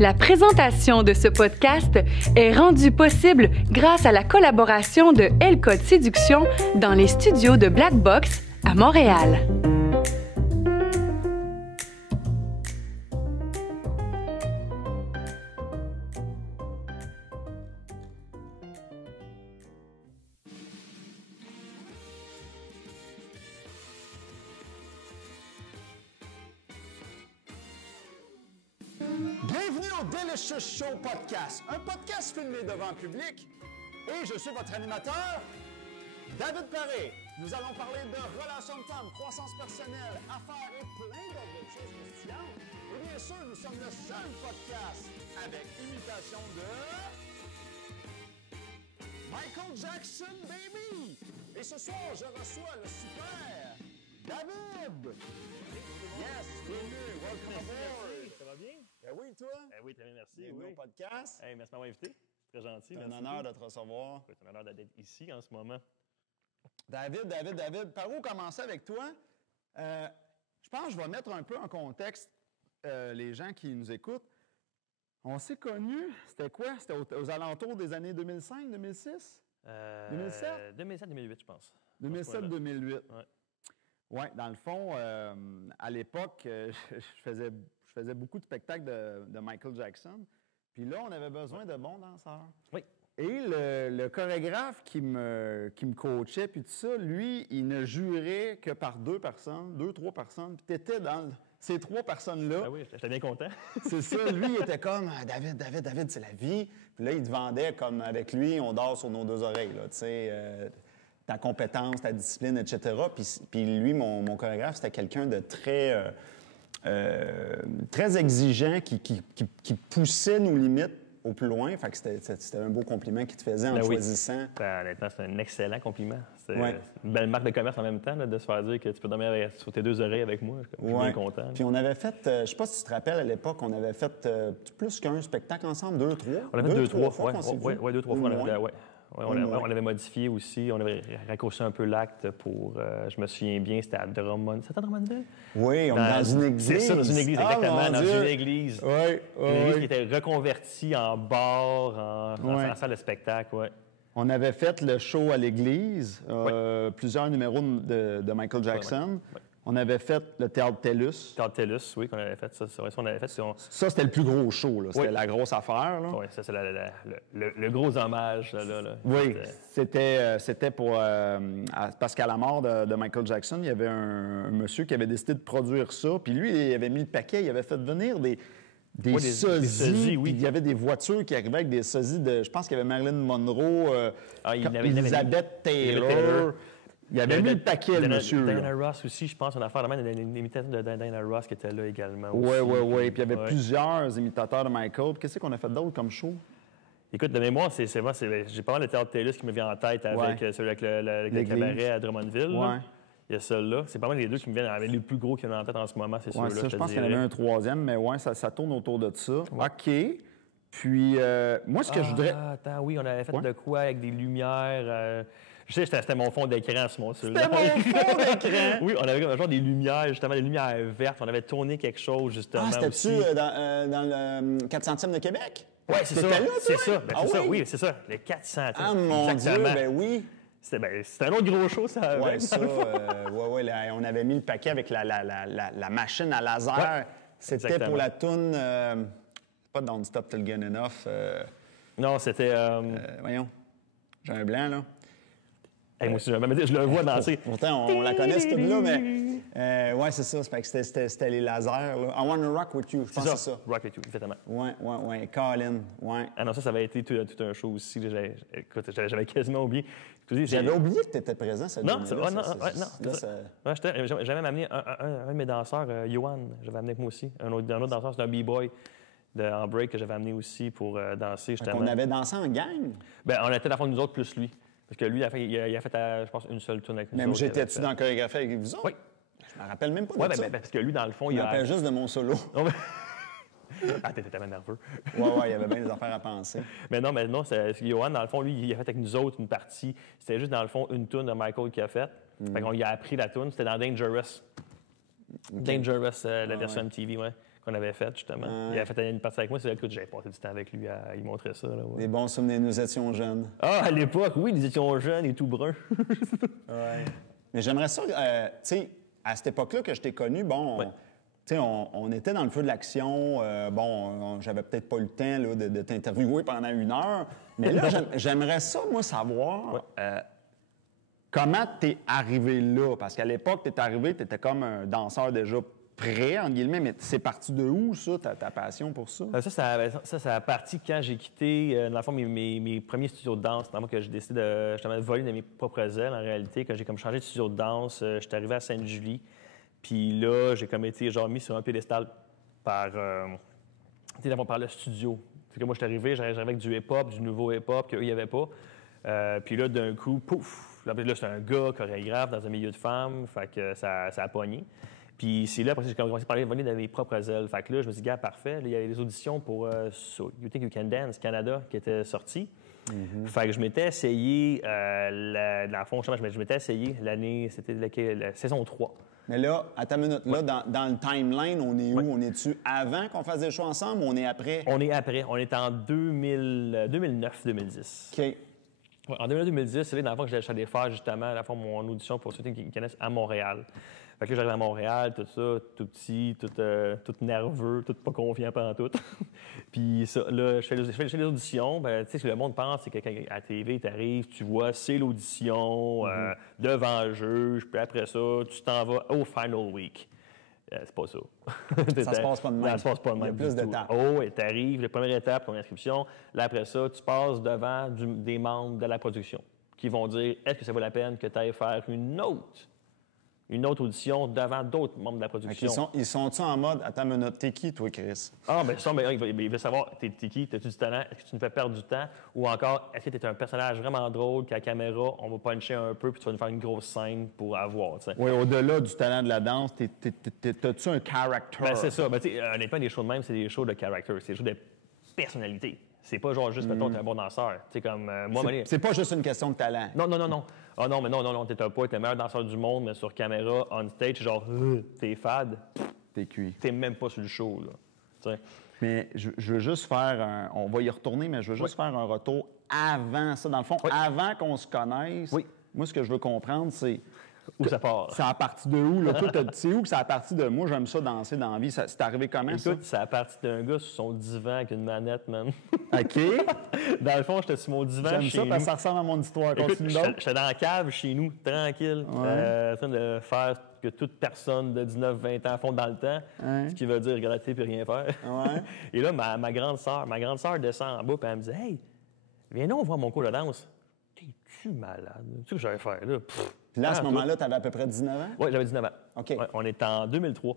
La présentation de ce podcast est rendue possible grâce à la collaboration de L-Code Séduction dans les studios de Black Box à Montréal. Bienvenue au Delicious Show Podcast, un podcast filmé devant un public. Et je suis votre animateur, David Paré. Nous allons parler de relations de femmes, croissance personnelle, affaires et plein d'autres choses croustillantes. Et bien sûr, nous sommes le seul podcast avec imitation de Michael Jackson, baby! Et ce soir, je reçois le super David! Yes, bienvenue, welcome aboard! Ça va bien? Ben oui, toi? Oui, très bien, merci. Bienvenue au podcast. Merci de m'avoir invité. Très gentil. C'est un honneur de te recevoir. C'est un honneur d'être ici en ce moment. David, par où commencer avec toi? Je pense que je vais mettre un peu en contexte les gens qui nous écoutent. On s'est connus, c'était quoi? C'était aux alentours des années 2005, 2006? 2007? 2007-2008, je pense. 2007-2008. Ouais. Oui, dans le fond, à l'époque, je faisais beaucoup de spectacles de Michael Jackson. Puis là, on avait besoin de bons danseurs. Oui. Et le chorégraphe qui me coachait, puis tout ça, lui, il ne jurait que par deux, trois personnes. Puis tu étais dans ces trois personnes-là. Ah oui, j'étais bien content. C'est ça. Lui, il était comme David, c'est la vie. Puis là, il te vendait comme avec lui, on dort sur nos deux oreilles, là, tu sais. Ta compétence, ta discipline, etc. Puis lui, mon chorégraphe, c'était quelqu'un de très exigeant qui poussait nos limites au plus loin. Fait que c'était un beau compliment qu'il te faisait en choisissant. Honnêtement, c'est un excellent compliment. C'est Ouais. une belle marque de commerce en même temps, là, de se faire dire que tu peux dormir sur tes deux oreilles avec moi. Je suis bien content. Puis on avait fait, je sais pas si tu te rappelles, à l'époque, on avait fait plus qu'un spectacle ensemble, deux, trois. On avait fait deux, trois fois. Oui, deux, trois fois. On avait modifié aussi. On avait raccourci un peu l'acte pour... je me souviens bien, c'était à Drummond. C'était à Drummondville? Oui, on est dans une église. C'est ça, dans une église, exactement. Mon Dans Dieu. une église. Oui. Une église qui était reconvertie en bar, en salle de spectacle, oui. On avait fait le show à l'église, plusieurs numéros de Michael Jackson. Ouais. On avait fait le Théâtre TELUS. Théâtre TELUS, oui, qu'on avait fait. Ça, c'est vrai, ça, on avait fait. Ça, c'était le plus gros show, là. C'était la grosse affaire, là. Oui, ça, c'est le gros hommage, là. Oui, c'était pour... parce qu'à la mort de Michael Jackson, il y avait un monsieur qui avait décidé de produire ça. Puis lui, il avait mis le paquet, il avait fait venir des sosies. Oui. Puis il y avait des voitures qui arrivaient avec des sosies de... Je pense qu'il y avait Marilyn Monroe, Elizabeth Taylor. Il avait mis le paquet, le monsieur. Diana Ross aussi, je pense, une affaire de même, une imitation de Diana Ross qui était là également. Oui. Puis il y avait plusieurs imitateurs de Michael. Puis qu'est-ce qu'on a fait d'autre comme show? Écoute, de mémoire, j'ai pas mal le Théâtre TELUS qui me vient en tête avec celui avec le cabaret à Drummondville. Ouais. Il y a celui-là. C'est pas mal les deux qui me viennent avec les plus gros qui viennent en tête en ce moment, c'est Oui, ceux-là. je pense qu'il y en avait un troisième, mais ça tourne autour de ça. Ouais. OK. Puis, moi, ce que je voudrais... Attends, oui, on avait fait de quoi avec des lumières... Je sais, c'était mon fond d'écran, ce celui-là. C'était mon fond d'écran! Oui, on avait comme genre des lumières, justement, des lumières vertes. On avait tourné quelque chose, justement. Ah, c'était-tu dans le 400e de Québec? Oui, c'est ça. Là, c'est ça. Ben, ah, c'est ça, oui? oui, c'est ça. Le 400e. Ah, mon exactement. Dieu, ben oui! C'était un autre gros show, ça. Oui, ça. On avait mis le paquet avec la machine à laser. Ouais, C'était exactement. pour la toune... pas Don't Stop Till Good Enough. Non, c'était... Voyons. J'ai un blanc, là. Hey, moi aussi, je le vois danser. Pourtant, on la connaît, cette tune-là, mais... oui, c'est ça. C'était les lasers, là. I Wanna Rock With You, je pense que c'est ça. Rock With You, exactement. Oui. Colin, ouais. Ah non, ça avait été tout un show aussi. Écoute, j'avais quasiment oublié. J'avais oublié que tu étais présent cette Non, journée-là. J'avais même amené un de mes danseurs, Johan, j'avais amené avec moi aussi. Un autre danseur, c'est un b-boy en break que j'avais amené aussi pour danser, justement. On avait dansé en gang? Bien, on était dans le fond, nous autres, plus lui. Parce que lui, il a fait je pense, une seule tourne avec nous. Même j'étais-tu dans la chorégraphie avec vous autres? Oui. Je me rappelle même pas de ça. Oui, parce que lui, dans le fond, Je me rappelle juste de mon solo. Ah, t'étais tellement nerveux. Oui, il y avait bien des affaires à penser. Mais non, Johan, dans le fond, lui, il a fait avec nous autres une partie. C'était juste, dans le fond, une tourne de Michael qu'il a faite. Fait qu'on lui a appris la tourne. C'était dans Dangerous. Okay. Dangerous, la version MTV, oui. qu'on avait faite, justement. Il a fait une partie avec moi. C'est là que j'avais passé du temps avec lui à lui montrer ça. Là, Des bons souvenirs, nous étions jeunes. Ah, à l'époque, oui, nous étions jeunes et tout bruns. Ouais. Mais j'aimerais ça, tu sais, à cette époque-là que je t'ai connu, bon, tu sais, on était dans le feu de l'action. J'avais peut-être pas eu le temps là, de t'interviewer pendant 1 heure. Mais là, j'aimerais ça, moi, savoir comment t'es arrivé là. Parce qu'à l'époque, t'es arrivé, t'étais comme un danseur déjà prêt, entre guillemets. Mais c'est parti de où, ça, ta passion pour ça? Ça a parti quand j'ai quitté, dans le fond, mes premiers studios de danse. Dans le fond, que j'ai décidé de voler de mes propres ailes, en réalité. Quand j'ai comme changé de studio de danse, j'étais arrivé à Sainte-Julie. Puis là, j'ai comme été genre mis sur un piédestal par le studio. Fait que moi, j'étais j'arrivais avec du hip-hop, du nouveau hip-hop qu'eux, il n'y avait pas. Puis là, d'un coup, pouf! Là, c'est un gars chorégraphe dans un milieu de femmes. Fait que ça a pogné. Puis c'est là, après, j'ai commencé à parler de mes propres ailes. Fait que là, je me suis dit, gars, parfait. Là, il y avait des auditions pour You Think You Can Dance Canada qui étaient sorties. Fait que je m'étais essayé, je m'étais essayé l'année, c'était la saison 3. Mais là, à ta minute, là, dans le timeline, on est où? On est-tu avant qu'on fasse des shows ensemble ou on est après? On est après. On est en 2009-2010. OK. Ouais, en 2009-2010, c'est là, dans le fond, que j'allais faire justement à la fois mon audition pour ceux qui connaissent à Montréal. Fait que là, j'arrive à Montréal, tout ça, tout petit, tout nerveux, tout pas confiant pendant tout. Puis ça, là, je fais les auditions. Ben, tu sais, ce que le monde pense, c'est que quand à la TV, tu arrives, tu vois, c'est l'audition devant le juge, puis après ça, tu t'en vas au Final Week. C'est pas ça. Ça se passe pas de même. Ça se passe pas de même. Il y a plus d'étapes. Oh, et t'arrives, la première étape, ton inscription. Là, après ça, tu passes devant des membres de la production qui vont dire, est-ce que ça vaut la peine que tu ailles faire une autre audition devant d'autres membres de la production. Ils sont-ils en mode, attends une minute, t'es qui, toi, Chris? Ah, bien, il veut savoir, t'es qui, t'as-tu du talent, est-ce que tu nous fais perdre du temps, ou encore, est-ce que t'es un personnage vraiment drôle, qu'à la caméra, on va puncher un peu, puis tu vas nous faire une grosse scène pour avoir, tu sais. Oui, au-delà du talent de la danse, t'as-tu un character? Ben, c'est ça. Ben, tu sais, honnêtement, des shows de même, c'est des shows de character, c'est des shows de personnalité. C'est pas genre juste, mettons, t'es un bon danseur. Tu sais, comme moi, c'est pas juste une question de talent. Non. Ah non, mais non, t'es pas le meilleur danseur du monde, mais sur caméra, on stage, genre, t'es fade. T'es cuit. T'es même pas sur le show, là. T'sais. Mais je veux juste faire on va y retourner, mais je veux juste faire un retour avant ça. Dans le fond, avant qu'on se connaisse, moi, ce que je veux comprendre, c'est... Où ça part? C'est à partir de où, là? Toi, c'est où que c'est à partir de... Moi, j'aime ça danser dans la vie. C'est arrivé comment, ça? Écoute, c'est à partir d'un gars sur son divan avec une manette, man. OK. Dans le fond, j'étais sur mon divan chez nous. J'aime ça parce que ça ressemble à mon histoire. Continue donc. J'étais dans la cave chez nous, tranquille, en train de faire ce que toute personne de 19-20 ans font dans le temps, ce qui veut dire gratter puis rien faire. Et là, ma grande sœur descend en bas et elle me dit « Hey, viens donc voir mon cours de danse. » T'es-tu malade? Tu sais ce que j'allais faire, là? Puis là, à ce moment-là, tu avais à peu près 19 ans? Oui, j'avais 19 ans. OK. Ouais, on est en 2003.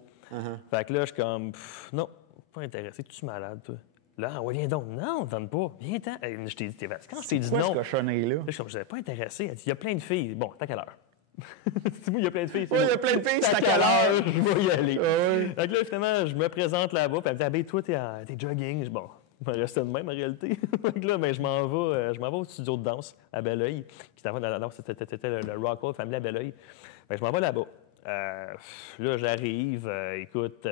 Fait que là, je suis comme, non, pas intéressé. Es-tu malade, toi? Là, ouais, viens donc. Non, donne pas. Viens-t'en. Je t'ai dit, t'es vacances. Quand je t'ai dit non. C'est quoi ce cochonnerie-là? Là, je suis comme, je n'avais pas intéressé. Elle dit, il y a plein de filles. Bon, t'as quelle heure? C'est moi, il y a plein de filles. Oui, il y a plein de filles. C'est à quelle heure? Je vais y aller. Fait que là, finalement, je me présente là-bas. Puis elle me dit, ah, ben, toi, t'es jogging. Bon. Je vais rester de même, en réalité. Donc là, ben, je m'en vais au studio de danse à Belleuil. C'était le Rockwell Family à Belleuil. Ben, je m'en vais là-bas. Là, j'arrive, écoute,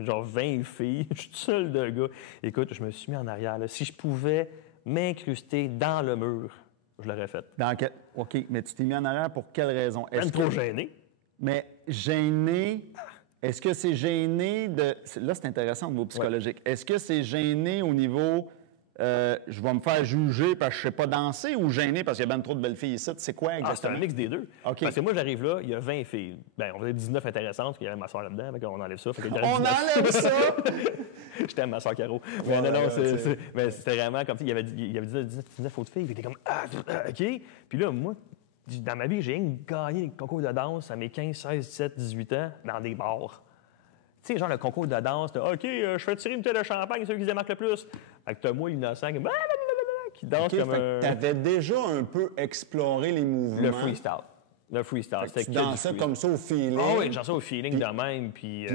genre 20 filles, je suis tout seul de gars. Écoute, je me suis mis en arrière. Là. Si je pouvais m'incruster dans le mur, je l'aurais fait. OK, mais tu t'es mis en arrière pour quelle raison? Trop gêné. Mais gêné... Est-ce que c'est gêné de... Là, c'est intéressant au niveau psychologique. Est-ce que c'est gêné au niveau... je vais me faire juger parce que je ne sais pas danser ou gêné parce qu'il y a bien trop de belles filles ici? C'est quoi exactement? C'est un mix des deux. Okay. Parce que moi, j'arrive là, il y a 20 filles. Bien, on va dire 19 intéressantes, puis il y avait ma soeur là-dedans, on enlève ça. On enlève ça? Je t'aime, ma soeur Caro. Mais mais c'était vraiment comme si il y avait 19 autres filles, puis t'es comme, OK. Puis là, moi, dans ma vie, j'ai gagné des concours de danse à mes 15, 16, 17, 18 ans dans des bars. Tu sais, genre le concours de danse, OK, je fais tirer une bouteille de champagne, celui qui se démarque le plus. Fait que t'as moi, l'innocent, qui danse comme un... T'avais déjà un peu exploré les mouvements. Le freestyle. Tu dansais comme ça au feeling. Ah oui, je dansais au feeling de même. Puis,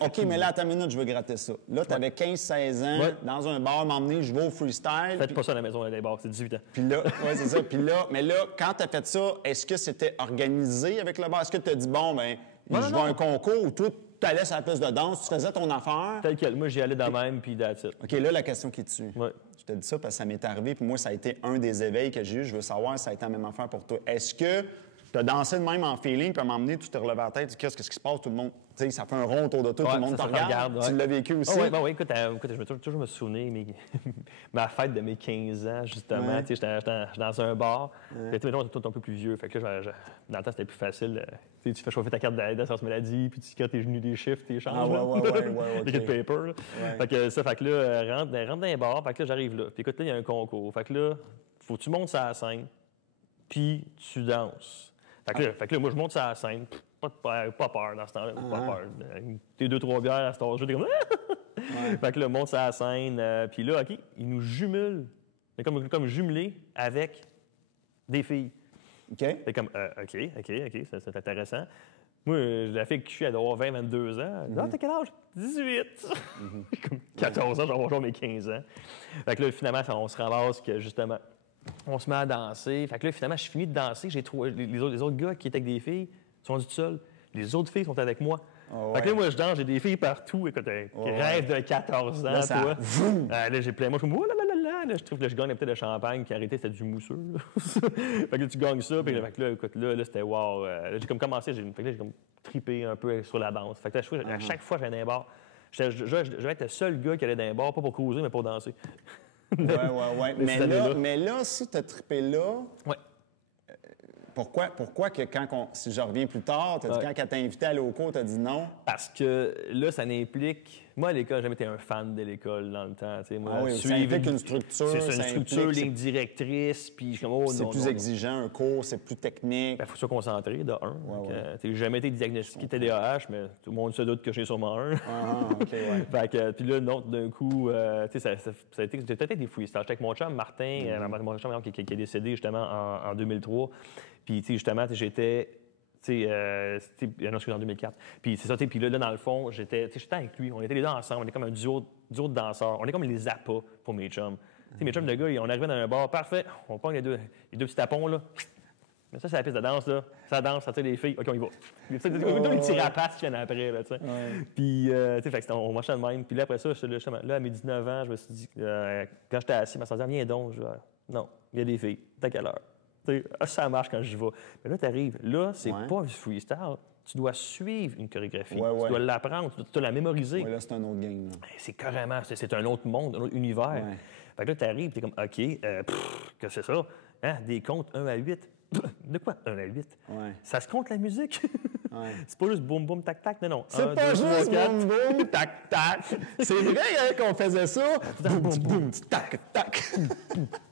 OK, mais là, attends une minute, je veux gratter ça. Là, t'avais 15-16 ans, dans un bar, m'emmener, je vais au freestyle. Faites pas ça à la maison, des bars, c'est 18 ans. Puis là, c'est ça. Puis là, mais là, quand t'as fait ça, est-ce que c'était organisé avec le bar? Est-ce que t'as dit, bon, ben, je vais à un concours ou tout? allais sur la piste de danse, tu faisais ton affaire. Tel quel. Moi, j'y allais de même, puis that's it. OK, là, la question qui tue. Ouais. Je te dis ça parce que ça m'est arrivé, puis moi, ça a été un des éveils que j'ai eu. Je veux savoir si ça a été la même affaire pour toi. Est-ce que tu as dansé de même en feeling, puis à un moment donné, tu te relèves la tête, tu dis qu'est-ce qui se passe, tout le monde, tu sais, ça fait un rond autour de toi, tout le monde te regarde. Ouais. Tu l'as vécu aussi? Oui, écoute, je me toujours me souvenir, ma fête de mes 15 ans, justement, Ouais. tu sais, j'étais dans un bar, puis tu sais, toi, un peu plus vieux, fait que là, dans le temps, c'était plus facile. Tu sais, tu fais chauffer ta carte d'assurance maladie, puis tu tes genoux des chiffres, tes changes. Ouais, Liquid paper. Là. Ouais. Fait que là, rentre dans un bar, fait que là, j'arrive là. Puis écoute, là, il y a un concours. Fait que là, faut que tu montes sur la scène, puis tu danses. Fait que là, moi, je monte sur la scène, pas peur dans ce temps-là, pas peur. T'es 2-3 bières à cet âge-là, t'es comme... Fait que là, monte sur la scène, puis là, OK, il nous jumelle, comme jumelé avec des filles. OK. C'est comme, OK, c'est intéressant. Moi, la fille que je suis, elle doit avoir 20-22 ans. Ah, t'as quel âge? 18! Comme 14 ans, j'en vais mes 15 ans. Fait que là, finalement, on se ramasse que, justement, on se met à danser. Fait que là, finalement, je finis de danser. J'ai trouvé les autres gars qui étaient avec des filles sont rendus tout seuls. Les autres filles sont avec moi. Oh, Fait que là, moi, je danse, j'ai des filles partout. Écoute, rêve de 14 ans, là, ça... toi. Là, j'ai plein. Moi, je suis comme, oh là là là là. Là, je trouve que je gagne peut-être de champagne qui arrêtait, c'était du mousseux. Fait que là, tu gagnes ça. Puis fait que là, écoute, là, c'était wow. Là, j'ai comme commencé, fait que là, j'ai comme trippé un peu sur la danse. Fait que là, à chaque fois que j'allais dans un bar, je vais être le seul gars qui allait dans un bar, pas pour causer, mais pour danser. Ouais. Mais là, si tu as trippé là, ouais. Pourquoi que si je reviens plus tard, tu as dit quand elle t'a invité à aller au cours, tu as dit non? Parce que là, ça implique... Moi, à l'école, j'ai jamais été un fan de l'école dans le temps. Moi, ça implique une structure. C'est une structure, ligne directrice, puis c'est plus exigeant, un cours, c'est plus technique. Il faut se concentrer, de un. J'ai jamais été diagnostiqué TDAH, mais tout le monde se doute que j'ai sûrement un. Puis là, non, d'un coup, ça a été peut-être des fouilles. J'étais avec mon chum, Martin, mon chum qui est décédé justement en 2003. Puis, justement, j'étais... non, en 2004. Puis c'est ça, puis là, dans le fond, j'étais avec lui. On était les deux ensemble. On est comme un duo de danseurs. On est comme les appâts pour mes chums. Mes chums de gars, on arrivait dans un bar, parfait. On prend les deux petits tapons, là. Mais ça, c'est la piste de danse, là. Ça danse, ça tire les filles. OK, on y va. C'est des petits rapaces qui viennent après, là, tu sais. Puis, on marchait de même. Puis là, après ça, là, à mes 19 ans, je me suis dit, quand j'étais assis, ma soeur disait, viens donc. Non, il y a des filles. T'as quelle heure? Ça marche quand j'y vais. Mais là, tu arrives. Là, c'est pas du freestyle. Tu dois suivre une chorégraphie. Tu dois l'apprendre. Tu dois la mémoriser. Là, c'est un autre game. Là. C'est carrément. C'est un autre monde, un autre univers. Fait que là, tu arrives, tu es comme, OK, qu'est-ce que c'est ça? Hein? Des comptes 1 à 8. De quoi 1 à 8? Ça se compte la musique? C'est pas juste boum, boum, tac, tac. Non. C'est pas juste boum, boum, tac, tac. C'est vrai qu'on faisait ça. Boum, boum, tac, tac.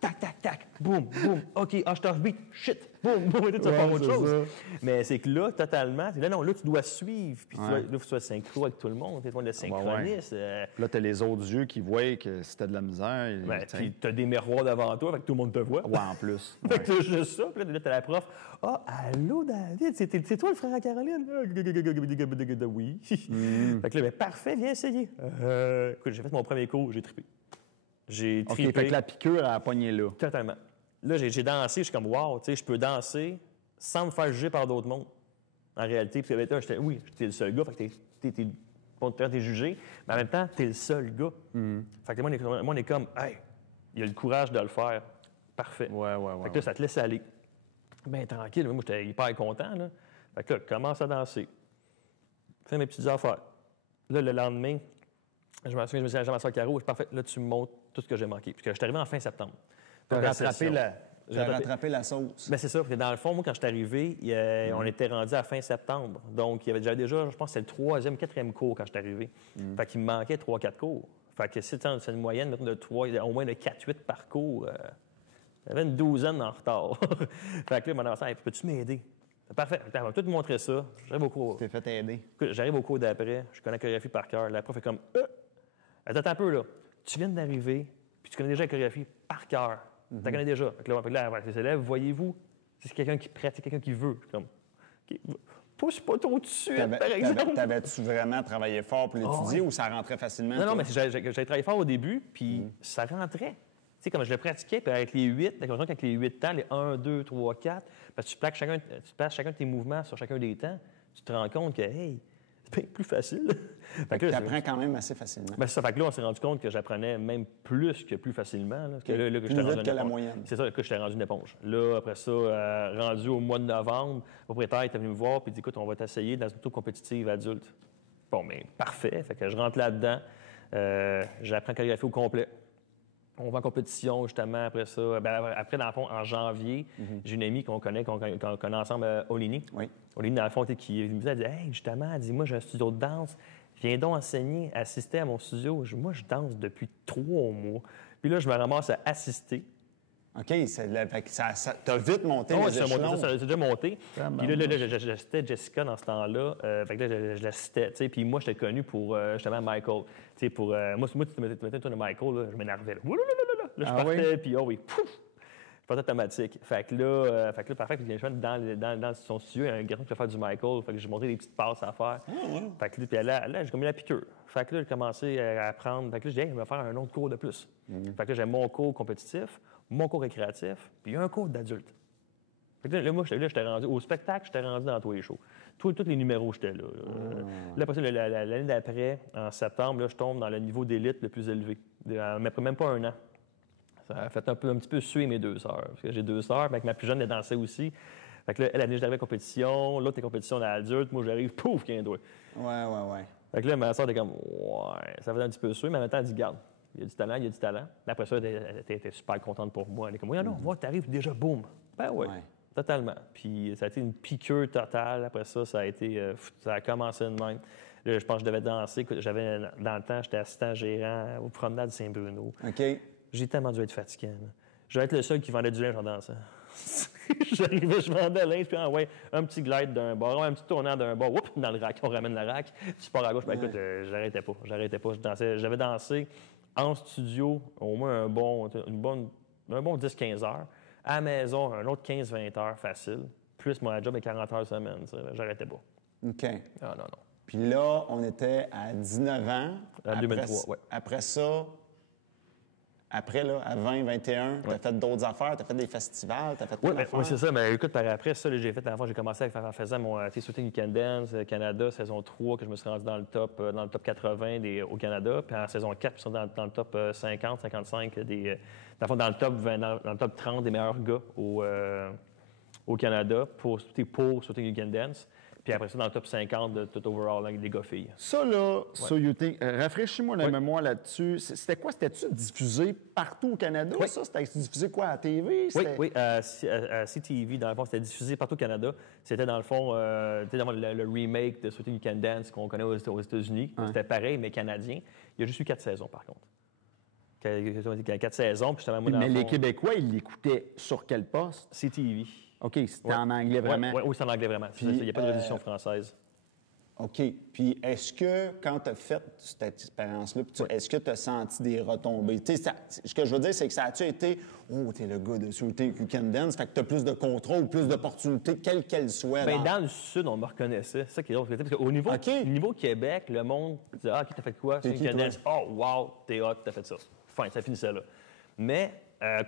Tac, tac, tac. Boum, boum. OK, je t'offbeat. Shit. Boum, boum. Tu vas faire autre chose. Mais c'est que là, totalement, là, tu dois suivre. Puis là, il faut que tu sois synchro avec tout le monde. Tu es le synchroniste. Là, tu as les autres yeux qui voient que c'était de la misère. Puis tu as des miroirs devant toi, fait que tout le monde te voit. Ouais, en plus. Fait que c'est juste ça. Puis là, tu as la prof. Ah, allô, David, c'est toi le frère à Caroline? Oui. Fait que là, parfait, viens essayer. Écoute, j'ai fait mon premier cours, j'ai trippé. J'ai trippé. OK, fait que la piqûre a pogné là. Totalement. Là, j'ai dansé, je suis comme, wow, tu sais, je peux danser sans me faire juger par d'autres mondes. En réalité, puis j'étais le seul gars, fait que t'es jugé, mais en même temps, t'es le seul gars. Fait que moi, on est comme, hey, il y a le courage de le faire. Parfait. Fait que là, ça te laisse aller. Bien tranquille, moi, j'étais hyper content, là. Fait que là, commence à danser. Fais mes petites affaires. Là, le lendemain, je me suis dit à Jean-Marcel Caro, parfait, là, tu me montres tout ce que j'ai manqué. Puis que je suis arrivé en fin septembre. Tu as rattrapé la sauce. Bien, c'est ça. Dans le fond, moi, quand je suis arrivé, on était rendu à fin septembre. Donc, il y avait déjà, je pense que c'était le 3e, 4e cours quand je suis arrivé. Fait qu'il me manquait 3-4 cours. Fait que c'est une moyenne, mettons, de 3, au moins de 4-8 par cours. Il y avait une douzaine en retard. Fait que là, mon avancé, peux-tu m'aider? Parfait. On va tout te montrer ça. J'arrive au cours. Tu t'es fait aider. J'arrive au cours d'après. Je connais la chorégraphie par cœur. La prof est comme, attends un peu, là. Tu viens d'arriver, puis tu connais déjà la chorégraphie par cœur. Tu la connais déjà. Fait que là, avec les élèves, voyez-vous, c'est quelqu'un qui pratique, quelqu'un qui veut. Comme, pousse pas trop dessus, par exemple. T'avais-tu vraiment travaillé fort pour l'étudier ou ça rentrait facilement? Non, mais j'avais travaillé fort au début, puis ça rentrait. Tu sais, comme je le pratiquais, puis avec les 8, avec les 8 temps, les 1, 2, 3, 4, parce que tu places chacun de tes mouvements sur chacun des temps, tu te rends compte que, hey, bien plus facile. Fait que tu apprends quand même assez facilement. Ben, c'est ça. Fait que là, on s'est rendu compte que j'apprenais même plus que plus facilement. Là, que là, que Plus vite que la moyenne. C'est ça, que j'étais rendu une éponge. Là, après ça, rendu au mois de novembre, le propriétaire était venu me voir et dit écoute, on va t'essayer dans une auto compétitive adulte. Bon, mais parfait. Fait que je rentre là-dedans. J'apprends calligraphie au complet. On va en compétition, justement, après ça. Ben, après, dans le fond, en janvier, j'ai une amie qu'on connaît ensemble, Olini. Oui. Olini, dans le fond, qui me dit hey, justement, elle dit moi, j'ai un studio de danse. Viens donc enseigner, assister à mon studio. Moi, je danse depuis 3 mois. Puis là, je me ramasse à assister. OK, t'as vite monté les échelons. Ça a déjà monté. Puis là, j'assistais Jessica dans ce temps-là. Fait que là, je l'assistais. Puis moi, j'étais connu pour, justement, Michael. Moi, tu te mettais toi de Michael, là, je m'énervais. Là, je partais, puis oh oui, pouf! Je partais automatique. Fait que là, parfait, puis dans son studio, il y a un garçon qui fait faire du Michael. Fait que j'ai montré des petites passes à faire. Fait que là, j'ai comme eu la piqûre. Fait que là, j'ai commencé à apprendre. Fait que là, je dis, je vais faire un autre cours de plus. Fait que là, j'ai mon cours compétitif, mon cours récréatif, puis il y a un cours d'adulte. Fait que là, moi, j'étais rendu au spectacle, j'étais rendu dans tous les shows. Tous les numéros, j'étais là. Là, après ça, l'année d'après, en septembre, là, je tombe dans le niveau d'élite le plus élevé. Après même pas un an. Ça a fait un petit peu suer mes 2 sœurs. Parce que j'ai 2 sœurs, mais ma plus jeune, elle dansait aussi. Fait que là, elle, j'arrive à la compétition, l'autre est compétition d'adulte, moi, j'arrive, pouf, qu'il y a un doigt. Ouais. Fait que là, ma sœur était comme, ouais, ça fait un petit peu suer, mais en même temps, elle dit, garde, il y a du talent. Mais après ça, elle était super contente pour moi. Elle est comme, oui, non, moi, t'arrives déjà, boum. Ben ouais. Totalement. Puis ça a été une piqûre totale. Après ça, ça a commencé de même. Là, je pense que je devais danser. Dans le temps, j'étais assistant gérant aux promenades de Saint-Bruno. OK. J'ai tellement dû être fatigué. Je devais être le seul qui vendait du linge en dansant. J'arrivais, je vendais le linge, puis un petit glide d'un bord, un petit tournant d'un bord, oups, dans le rack, on ramène le rack, tu pars à gauche, ben écoute, j'arrêtais pas, j'avais dansé en studio au moins un bon 10-15 heures, à la maison, un autre 15-20 heures facile, plus mon job est 40 heures semaine, j'arrêtais pas. OK. Ah non. Puis là, on était à 19 ans. En 2003, oui. Après ça, là, à 20, 21, tu as fait d'autres affaires, tu as fait des festivals, tu as fait plein d'affaires. Oui, c'est ça. Mais écoute, après ça, j'ai commencé en faisant mon Shooting You Can Dance Canada, saison 3, que je me suis rendu dans le top 80 au Canada. Puis en saison 4, je suis dans le top 50, 55 dans le top 20, dans le top 30 des meilleurs gars au Canada pour Shooting You Can Dance. Puis après ça, dans le top 50 de tout overall, des gars-filles. Ça, là, rafraîchis-moi la mémoire là-dessus. C'était quoi? C'était-tu diffusé partout au Canada, ça? C'était diffusé quoi, à la TV? Oui, à CTV, dans le fond, c'était diffusé partout au Canada. C'était, dans le fond, le remake de Shooting You Can Dance qu'on connaît aux États-Unis. C'était pareil, mais canadien. Il y a juste eu 4 saisons, par contre. 4 saisons, puis justement, moi, mais les Québécois, ils l'écoutaient sur quel poste? CTV. OK, c'était en anglais vraiment? Oui, c'est en anglais vraiment. Il n'y a pas de réédition française. OK. Puis est-ce que, quand tu as fait cette expérience-là, est-ce que tu as senti des retombées? Ce que je veux dire, c'est que ça a-tu été « Oh, t'es le gars de Shooting You Can Dance », fait que tu as plus de contrôle, plus d'opportunités, quelles qu'elles soient? Dans le Sud, on me reconnaissait. C'est ça qui est drôle. Parce qu'au niveau Québec, le monde disait « Ah, OK, t'as fait quoi? Shooting You Can Dance. Oh, wow, t'es hot, t'as fait ça. » Fin, ça finissait là. Mais,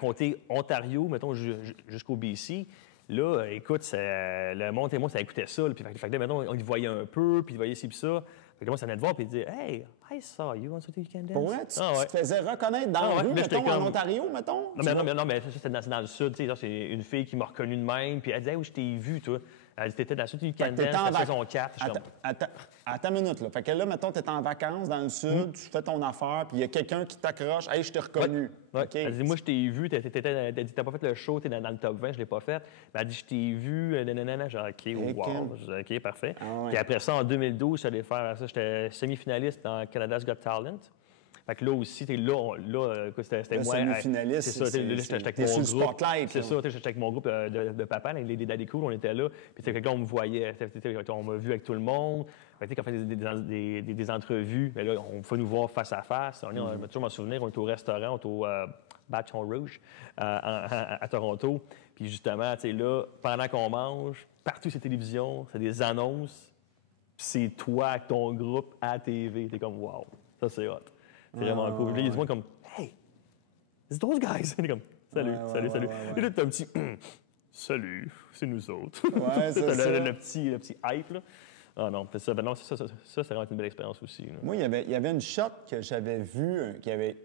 compter Ontario, mettons, jusqu'au BC, là, écoute, le monde et moi, ça écoutait ça. Puis, fait que là, maintenant, on y voyait un peu, puis il voyait ci, puis ça. Fait que moi, ça venait de voir, puis il disait « Hey, I saw you on Shooting You Can Dance. » Ouais, tu te faisais reconnaître dans la rue, mettons, en Ontario, mettons? Non, mais ça, c'était dans le Sud. Tu sais, c'est une fille qui m'a reconnu de même, puis elle disait « Hey, où je t'ai vu, toi? » Elle dit « T'étais dans Shooting You Can Dance, la saison 4. » Attends une minute, là. Fait que là, mettons, t'es en vacances dans le Sud, tu fais ton affaire, puis il y a quelqu'un qui t'accroche. « Hey, je t'ai reconnu. Ouais. Okay. Elle dit, moi, je t'ai vu, t'as pas fait le show, t'es dans le top 20, je l'ai pas fait. Elle dit, je t'ai vu, nanana. Genre, OK, wow. OK, parfait. Puis après ça, en 2012, j'allais faire ça. J'étais semi-finaliste dans Canada's Got Talent. Fait que là aussi, c'était moi. Semi-finaliste, c'est ça. J'étais avec mon groupe. Spotlight, c'est ça, j'étais avec mon groupe de papa, les Daddy Cool, on était là. Puis quelqu'un, on me voyait. On m'a vu avec tout le monde. Fait que quand on fait des entrevues, bien là, on fait nous voir face à face. On va toujours m'en souvenir, on est au restaurant, on est au Baton Rouge à Toronto. Puis justement, tu sais, là, pendant qu'on mange, partout sur la télévision, c'est des annonces. Puis c'est toi avec ton groupe à la TV. T'es comme, wow, ça c'est hot. C'est vraiment cool. Là, il y a du monde comme, hey, it's those guys. Il est comme, salut. Et là, t'as un petit, salut, c'est nous autres. Ouais, c'est ça. Le petit hype, là. Ah non, c'est ça. Ben non, ça c'est vraiment une belle expérience aussi. Là. Moi, il y avait une shot que j'avais vue,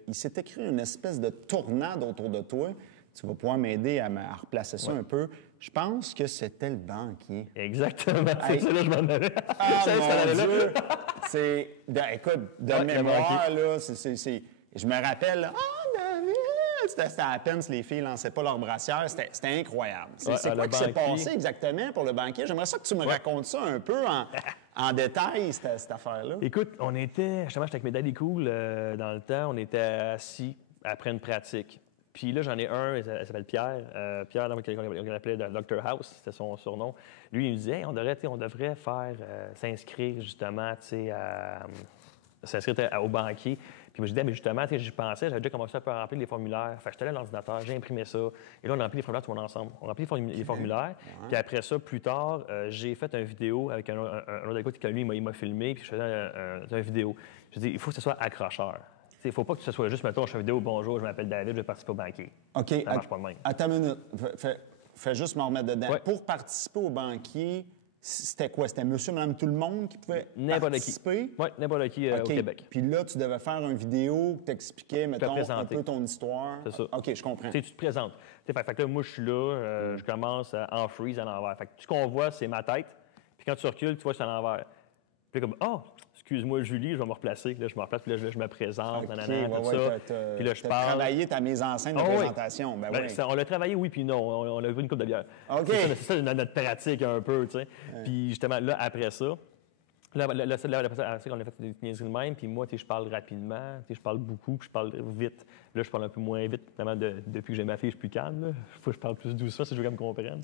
il s'était créé une espèce de tornade autour de toi. Tu vas pouvoir m'aider à replacer ça un peu. Je pense que c'était le banquier. Exactement, c'est ça, là, je m'en allais. Ah, Ça allait là. mon Dieu! Écoute, de mémoire, là, je me rappelle, là, David! C'était à peine si les filles lançaient pas leur brassière. C'était incroyable. C'est quoi qui s'est passé exactement pour le banquier? J'aimerais ça que tu me racontes ça un peu en détail, cette affaire-là. Écoute, justement, j'étais avec mes daddy cool dans le temps. On était assis après une pratique. Puis là, j'en ai un, il s'appelle Pierre. Pierre, on l'appelait Dr House, c'était son surnom. Lui, il me disait, hey, on devrait faire s'inscrire justement, au banquier. Puis moi, je disais, mais justement, j'y pensais, j'avais déjà commencé un peu à remplir les formulaires. Fait que j'étais allé à l'ordinateur, j'ai imprimé ça. Et là, on a rempli les formulaires tout le monde ensemble. On a rempli les formulaires. Puis après ça, plus tard, j'ai fait une vidéo avec un autre écoute que lui, il m'a filmé, puis je faisais une vidéo. Je dis, il faut que ce soit accrocheur. Il ne faut pas que ce soit juste, mettons, je fais une vidéo, bonjour, je m'appelle David, je vais participer au banquier. OK. Ça marche pas de même. Attends une minute. Fais juste me remettre dedans. Ouais. Pour participer au banquier, c'était quoi? C'était monsieur, madame, tout le monde qui pouvait participer? Oui, n'importe qui au Québec. Puis là, tu devais faire une vidéo qui t'expliquait, mettons, un peu ton histoire. C'est ça. OK, je comprends. Tu te présentes. Fait que là, moi, je suis là, je commence en freeze à l'envers. Fait que tout ce qu'on voit, c'est ma tête. Puis quand tu recules, tu vois, c'est à l'envers. Puis là, comme, excuse-moi, Julie, je vais me replacer. Là, je me replace, puis là, je me présente, tout ça. Puis là, je parle. Tu as travaillé ta mise en scène de présentation. Oui. Ben, oui. On l'a travaillé, oui, puis non. On a vu une coupe de bière. OK. C'est ça notre pratique un peu, tu sais. Puis justement, là, après ça, on a fait des niaiseries de même, puis moi, je parle rapidement, je parle beaucoup, puis je parle vite. Là, je parle un peu moins vite, notamment depuis que j'ai ma fille, je suis plus calme. Il faut que je parle plus doucement si je veux qu'elle me comprenne.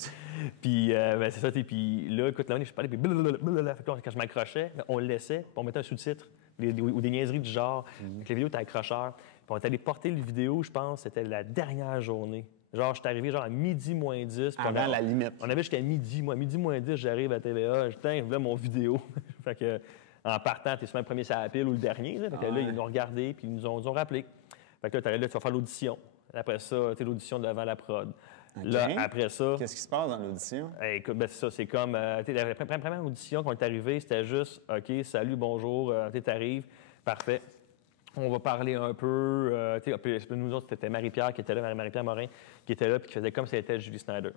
Puis, c'est ça, puis là, écoute, là, je parlais, puis blablabla. Quand je m'accrochais, on le laissait, puis on mettait un sous-titre, ou des niaiseries du genre. Donc, les vidéos étaient accrocheurs. Puis on est allé porter le vidéo, je pense, c'était la dernière journée. Genre, je suis arrivé à midi moins 10. Avant la limite. On avait jusqu'à midi. Moi, midi moins 10, j'arrive à TVA. Je voulais mon vidéo. Fait que, en partant, tu es souvent le premier sur la pile ou le dernier. Fait que là, ils nous ont regardé puis ils nous ont rappelé. Fait que là, tu vas faire l'audition. Après ça, tu l'audition devant la prod. Okay. Là, après ça... Qu'est-ce qui se passe dans l'audition? Écoute, c'est ça. C'est comme... la première audition, quand on est arrivé, c'était juste « OK, salut, bonjour, tu arrives. Parfait. On va parler un peu. Nous autres, c'était Marie-Pierre qui était là, Marie-Pierre Morin, qui était là, puis qui faisait comme si elle était Julie Snyder.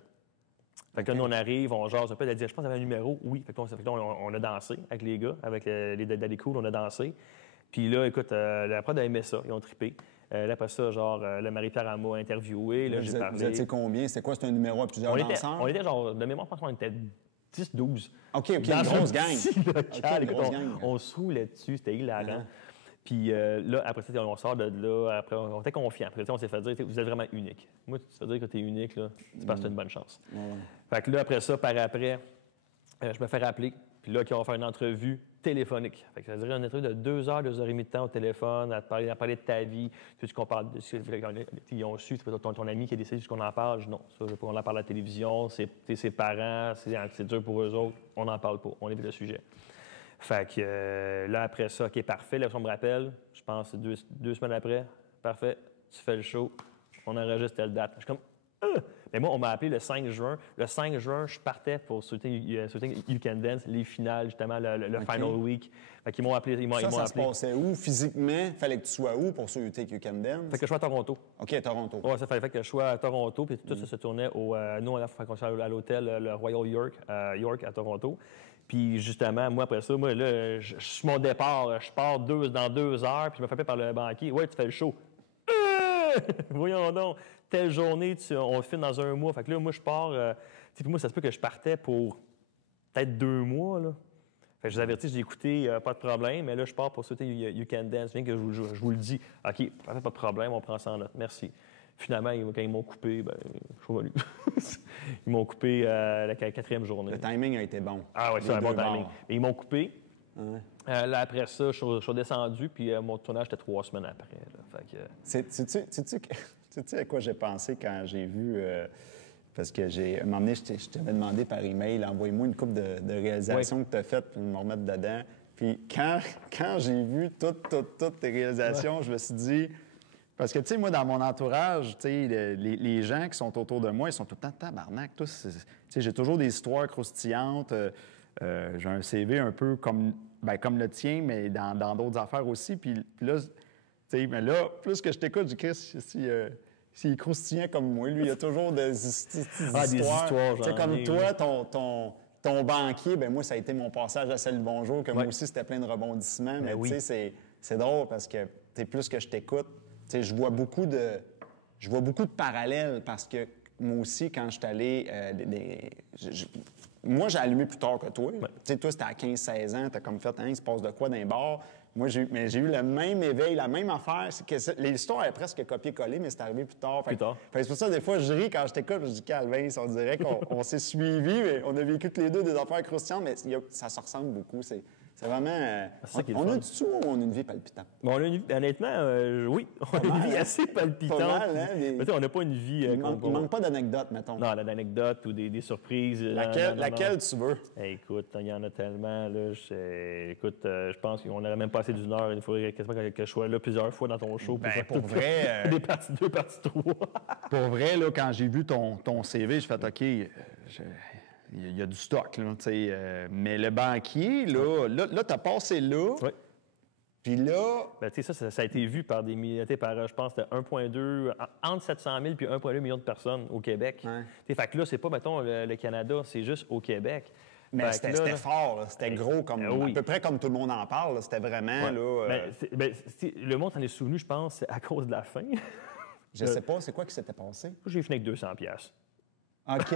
Fait que là, nous, on arrive, on jase un peu, elle a dit, je pense qu'il y avait un numéro. Oui. Fait que là, on a dansé avec les gars, avec les Daddy Cool, on a dansé. Puis là, écoute, la prod a aimé ça, ils ont trippé. Là, après ça, le Marie-Pierre m'a interviewé. Là, j'ai parlé. Vous étiez combien? C'était quoi? C'était un numéro à plusieurs danseurs? On était genre, de mémoire, je pense qu'on était 10-12. OK, une grosse gang. Écoute, on se roulait dessus, c'était hilarant. Puis là, après ça, on sort de là, après, on était confiants. Après, on s'est fait dire, vous êtes vraiment unique. Moi, tu te fais dire que tu es unique, là, c'est parce que tu as une bonne chance. Fait que là, après ça, après, je me fais rappeler. Puis là, on va faire une entrevue téléphonique. Fait que ça dirait une entrevue de 2 heures, 2 heures et demie de temps au téléphone, à parler de ta vie. Tu qu'on parle de... Ils ont su, c'est ton ami qui a décidé qu'on en parle. Non, ça, on en parle à la télévision, c'est ses parents, c'est dur pour eux autres. On n'en parle pas, on évite le sujet. Fait que là, après ça, OK, parfait. Là, on me rappelle, je pense que c'est 2 semaines après. Parfait, tu fais le show, on enregistre telle date. Je suis comme, Mais moi, on m'a appelé le 5 juin. Le 5 juin, je partais pour sauter You Can Dance, les finales, justement, le Final Week. Fait qu'ils m'ont appelé. Ça se passait où? Physiquement, fallait que tu sois où pour You Can Dance? Fait que je sois à Toronto. OK, à Toronto. Oui, ça fallait que je sois à Toronto, puis tout ça se tournait nous, on a fait à l'hôtel, le Royal York, à Toronto. Puis justement, moi, après ça, là, je suis mon départ. Je pars dans 2 heures, puis je me fais appeler par le banquier. « Ouais, tu fais le show. » Voyons donc. Telle journée, on filme dans 1 mois. Fait que là, moi, je pars. Puis moi, ça se peut que je partais pour peut-être 2 mois. Là. Fait que je vous avertis, j'ai écouté, pas de problème. Mais là, je pars pour sauter You Can Dance. Bien que je vous le dis. OK, pas de problème, on prend ça en note. Merci. Finalement, quand ils m'ont coupé, je suis revenu. Ils m'ont coupé la 4e journée. Le timing a été bon. Ah oui, c'est un bon timing. Et ils m'ont coupé. Là, après ça, je suis redescendu, puis mon tournage était 3 semaines après. Là. Fait que... Sais-tu à quoi j'ai pensé quand j'ai vu... parce que à un moment donné, je t'avais demandé par email, envoie-moi une couple de réalisations que tu as faites, puis me remettre dedans. Puis quand j'ai vu toutes tes réalisations, je me suis dit... Parce que, tu sais, moi, dans mon entourage, tu sais, les gens qui sont autour de moi, ils sont tout le temps tabarnak. Tous, tu sais, j'ai toujours des histoires croustillantes. j'ai un CV un peu comme le tien, mais dans d'autres affaires aussi. Puis là, tu sais, mais là, plus que je t'écoute, je dis, Chris, s'il est croustillant comme moi, lui, il y a toujours des histoires. Des histoires, tu sais, comme toi, ton banquier, ben moi, ça a été mon passage à Salut Bonjour, que moi aussi, c'était plein de rebondissements. Mais tu sais, c'est drôle parce que, tu sais, plus que je t'écoute, tu sais, je vois beaucoup de parallèles parce que moi aussi, quand je suis allé... moi, j'ai allumé plus tard que toi. Tu sais, toi, c'était à 15-16 ans, t'as comme fait, il se passe de quoi dans les bars? Moi, j'ai eu le même éveil, la même affaire. L'histoire est presque copié-collé, mais c'est arrivé plus tard. Fait, c'est pour ça, des fois, je ris quand je t'écoute, je dis, Calvin, on dirait qu'on s'est suivis, mais on a vécu tous les deux des affaires croustillantes, mais ça se ressemble beaucoup. C'est vraiment... on a du tout ou on a une vie palpitante? Bon, honnêtement, oui. On a une vie assez palpitante. Pas mal, hein? On n'a pas une vie... Il manque pas d'anecdotes, mettons. Non, d'anecdotes ou des surprises. Laquelle tu veux? Écoute, il y en a tellement. Là, écoute, je pense qu'on aurait même pas assez d'une heure. Il faudrait quasiment que je sois là plusieurs fois dans ton show. Pour vrai... Des parties 2, partie 3. Pour vrai, là, quand j'ai vu ton CV, j'ai fait OK... Il y a du stock, là, tu sais. Mais le banquier, là, t'as passé là. Oui. Puis là... Ben, tu sais, ça a été vu par des milliers, je pense, c'était 1,2, entre 700 000 puis 1,2 million de personnes au Québec. Ouais. Fait que là, c'est pas, mettons, le Canada, c'est juste au Québec. Mais c'était fort, c'était gros, comme à peu près comme tout le monde en parle. Là, c'était vraiment, là... le monde s'en est souvenu, je pense, à cause de la fin. Je sais pas, c'est quoi qui s'était passé? J'ai fini avec 200 $. OK.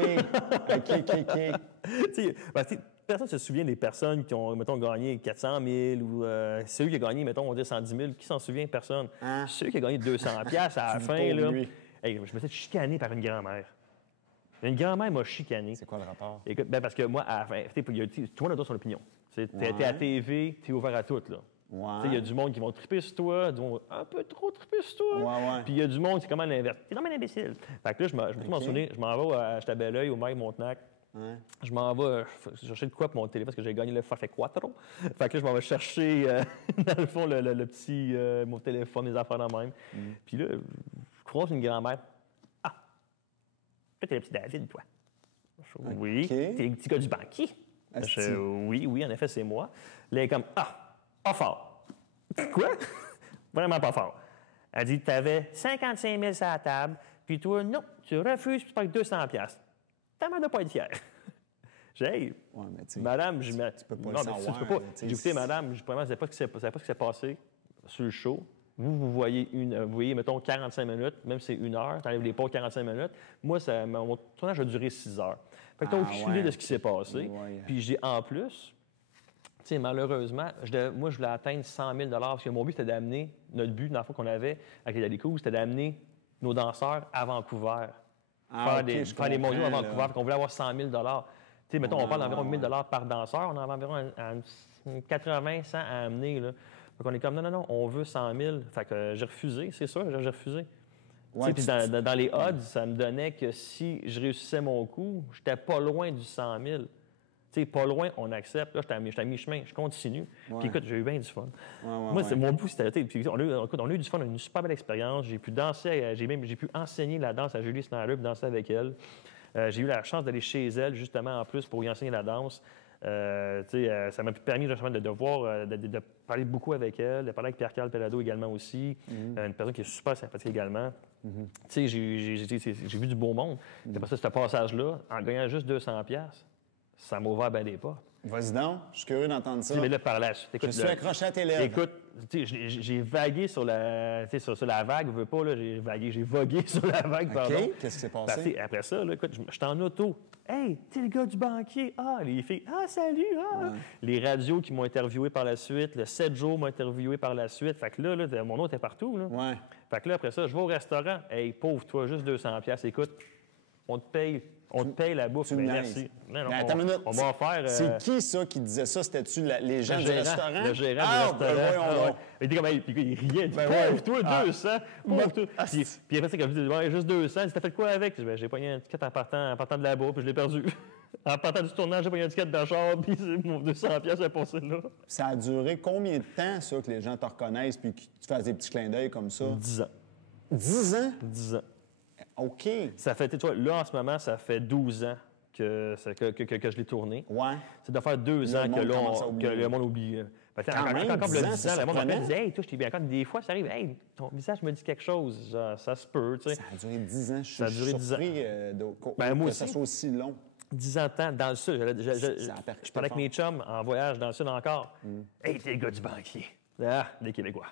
Personne ne se souvient des personnes qui ont, mettons, gagné 400 000 ou celui qui a gagné, mettons, on dit 110 000. Qui s'en souvient? Personne. Hein? Celui qui a gagné 200 $, à la fin, là, hey, je me suis fait chicaner par une grand-mère. Une grand-mère m'a chicané. C'est quoi le rapport? Écoute, parce que moi, à la fin, tout le monde a son opinion. T'es à TV, t'es ouvert à tout, là. Il y a du monde qui vont triper sur toi, du monde un peu trop triper sur toi. Puis il y a du monde qui est comme à l'inverse. T'es comme un imbécile. Fait que là, je me souviens, je m'en vais à Bel-Oeil, au Mike Montenac. Je m'en vais chercher de quoi pour mon téléphone parce que j'ai gagné le Forfait Quattro. Fait que là, je m'en vais chercher, dans le fond, le petit mon téléphone, mes affaires dans même. Puis là, je croise une grand-mère. Ah! Toi, t'es le petit David, toi. Oui. T'es le petit gars du banquier. Oui, en effet, c'est moi. Là, elle est comme, pas fort. Quoi? Vraiment pas fort. Elle dit, t'avais 55 000 sur la table, puis toi, non, tu refuses, puis tu payes 200 $. Ta mère ne doit pas être fière. J'ai hey, madame, je me... Tu peux pas le savoir. Tu peux pas. J'ai écouté, madame, je ne sais pas ce qui s'est passé sur le show. Vous voyez, mettons, 45 minutes, même si c'est 1 heure, tu enlèves les pauses 45 minutes. Moi, mon tournage a duré 6 heures. Fait que tu n'as aucune idée de ce qui s'est passé. Puis j'ai en plus... Tu sais, malheureusement, moi, je voulais atteindre 100 000 parce que mon but, c'était d'amener, notre but, dans le fond qu'on avait avec les Dalicous, c'était d'amener nos danseurs à Vancouver. Faire des mondiaux à Vancouver. Puis qu'on voulait avoir 100 000 Tu sais, mettons, on parle d'environ 1 000 par danseur. On en a environ 80, 100 à amener, là. Fait qu'on est comme, non, on veut 100 000. Fait que j'ai refusé, c'est sûr, j'ai refusé. Puis dans les odds, ça me donnait que si je réussissais mon coup, j'étais pas loin du 100 000. Tu sais, pas loin, on accepte. Là, j'étais à mi-chemin, je continue. Puis écoute, j'ai eu bien du fun. Moi, mon but, c'était... Puis on a eu du fun, on a eu une super belle expérience. J'ai pu danser, j'ai pu enseigner la danse à Julie Snyder, puis danser avec elle. J'ai eu la chance d'aller chez elle, justement, en plus, pour y enseigner la danse. Ça m'a permis justement de voir, de parler beaucoup avec elle, de parler avec Pierre-Carl Pelado également aussi, une personne qui est super sympathique également. Tu sais, j'ai vu du beau monde. Après ça, ce passage-là, en gagnant juste 200 $, ça m'a ouvert bien des portes. Vas-y donc, je suis curieux d'entendre ça. Mais là, par la suite, écoute, je suis accroché à tes lèvres. Écoute, j'ai vagué sur la vague, je veux pas, là, j'ai vogué sur la vague, pardon. OK, qu'est-ce qui s'est passé? Après ça, là, écoute, j'étais en auto. Hey, t'es le gars du banquier. Ah, les filles, salut, Les radios qui m'ont interviewé par la suite, le 7 jours m'ont interviewé par la suite. Fait que là, mon nom était partout, là. Ouais. Fait que là, après ça, je vais au restaurant. Hey, pauvre toi, juste 200 $. Écoute, on te paye la bouffe, mais merci. Non, on va en faire... C'est qui, ça, qui disait ça? C'était-tu les gens du restaurant? Le gérant du restaurant. Il était comme, il riait. Pauvre toi, 200. Pauvre toi. Puis après ça, quand je dis, juste 200, t'as fait quoi avec? J'ai pogné un ticket en partant de là-bas, puis je l'ai perdu. En partant du tournage, j'ai pogné un ticket d'achat, puis mon 200 $, est passé là. Ça a duré combien de temps, ça, que les gens te reconnaissent, puis que tu fasses des petits clins d'œil comme ça? 10 ans. 10 ans? 10 ans. OK. Ça fait, tu vois, là, en ce moment, ça fait 12 ans que je l'ai tourné. Ouais. Ça doit faire 2 ans que le monde oublie. Quand même, encore 10 ans, 10 ans, le monde surprenant. me disait, hey, toi, je t'ai bien. Encore des fois, ça arrive, hey, ton visage me dit quelque chose. Genre, ça se peut, tu sais. Ça a duré 10 ans. Ça a duré 10 ans. Que moi ça aussi. soit aussi long. 10 ans de temps dans le sud. Ça a percuté Je parlais avec fort. mes chums en voyage dans le sud encore. Hey, t'es le gars du banquier. Ah, des Québécois.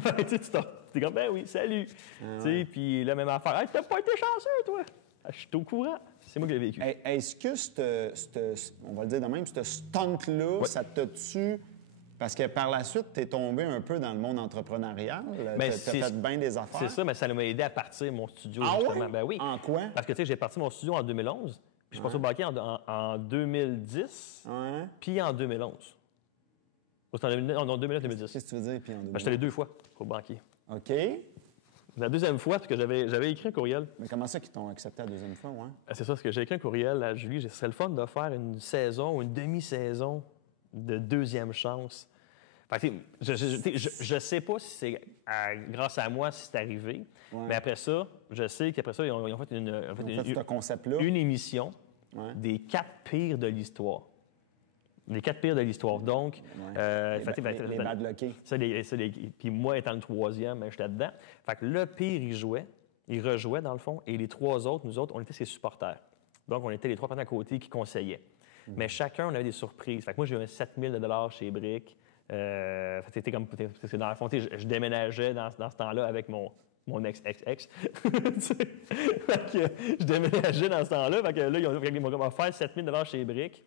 Fait que, tu sais, t'es comme, ben oui, salut. Tu sais, puis la même affaire. Hey, t'as pas été chanceux, toi. Ah, je suis au courant. C'est moi qui l'ai vécu. Est-ce que, on va le dire de même, ce stunt-là, ça te tue? Parce que par la suite, tu es tombé un peu dans le monde entrepreneurial. Tu as fait bien des affaires. C'est ça, mais ça m'a aidé à partir mon studio, Ah justement. ouais? Ben oui. En quoi? Parce que, tu sais, j'ai parti mon studio en 2011, puis je suis passé au banquier en 2010, Ouais. puis en 2011. C'était en 2009-2010. Qu'est-ce que tu veux dire, puis en 2000? Ben, j'étais allé 2 fois au banquier. OK. La deuxième fois, parce que j'avais écrit un courriel. Mais comment ça qu'ils t'ont accepté la deuxième fois, ouais? C'est ça, parce que j'ai écrit un courriel à Julie. Ce serait le fun de faire une saison ou une demi-saison de deuxième chance. Fait que, je sais pas si c'est grâce à moi si c'est arrivé, mais après ça, je sais qu'après ça, ils ont fait ce concept-là. une émission des 4 pires de l'histoire. Les 4 pires de l'histoire. Donc, les bad luckés. Puis moi, étant le troisième, ben, j'étais dedans. Fait que le pire, il rejouait dans le fond, et les 3 autres, nous autres, on était ses supporters. Donc, on était les 3 personnes à côté qui conseillaient. Mais chacun, on avait des surprises. Fait que moi, j'ai eu 7 000 $ chez Brick. C'était comme, parce que dans le fond, je déménageais dans ce temps-là avec mon ex-ex-ex. Fait que je déménageais dans ce temps-là. Fait que là, ils m'ont offert 7 000 $ chez Brick.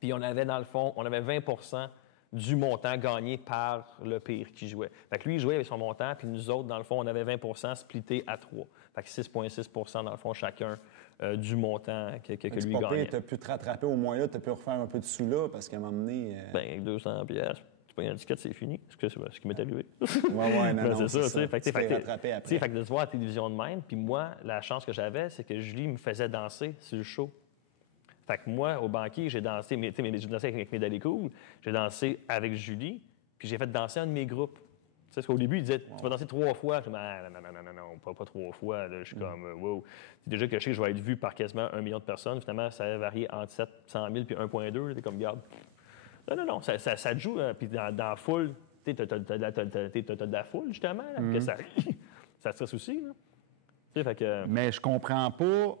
Puis on avait, dans le fond, 20 % du montant gagné par le pire qui jouait. Fait que lui, il jouait avec son montant, puis nous autres, dans le fond, on avait 20 % splitté à 3. Fait que 6,6 % dans le fond, chacun du montant que lui gagnait. Tu as pu te rattraper au moins là, tu as pu refaire un peu de sous là, parce qu'à un moment donné... Bien, avec 200 piastres, tu payes un ticket, c'est fini. C'est ce qui m'est arrivé. non, c'est ça, tu sais. Fait que tu t'es rattrapé après. Fait que de se voir à la télévision de même, puis moi, la chance que j'avais, c'est que Julie me faisait danser sur le show. Fait que moi, au banquier, j'ai dansé, j'ai dansé avec mes Daddy Cool, j'ai dansé avec Julie, puis j'ai fait danser un de mes groupes. Tu sais, parce qu'au début, il disait, tu vas danser 3 fois. Je dis, non, pas 3 fois. Là. Je suis comme, wow. C'est déjà que je sais que je vais être vu par quasiment 1 million de personnes. Finalement, ça a varié entre 700 000 puis 1,2. T'es comme, garde. Non, ça te joue. Puis dans la foule, t'as de la foule, justement, là, que ça stresse aussi. Là. Tu sais, fait que... Mais je comprends pas...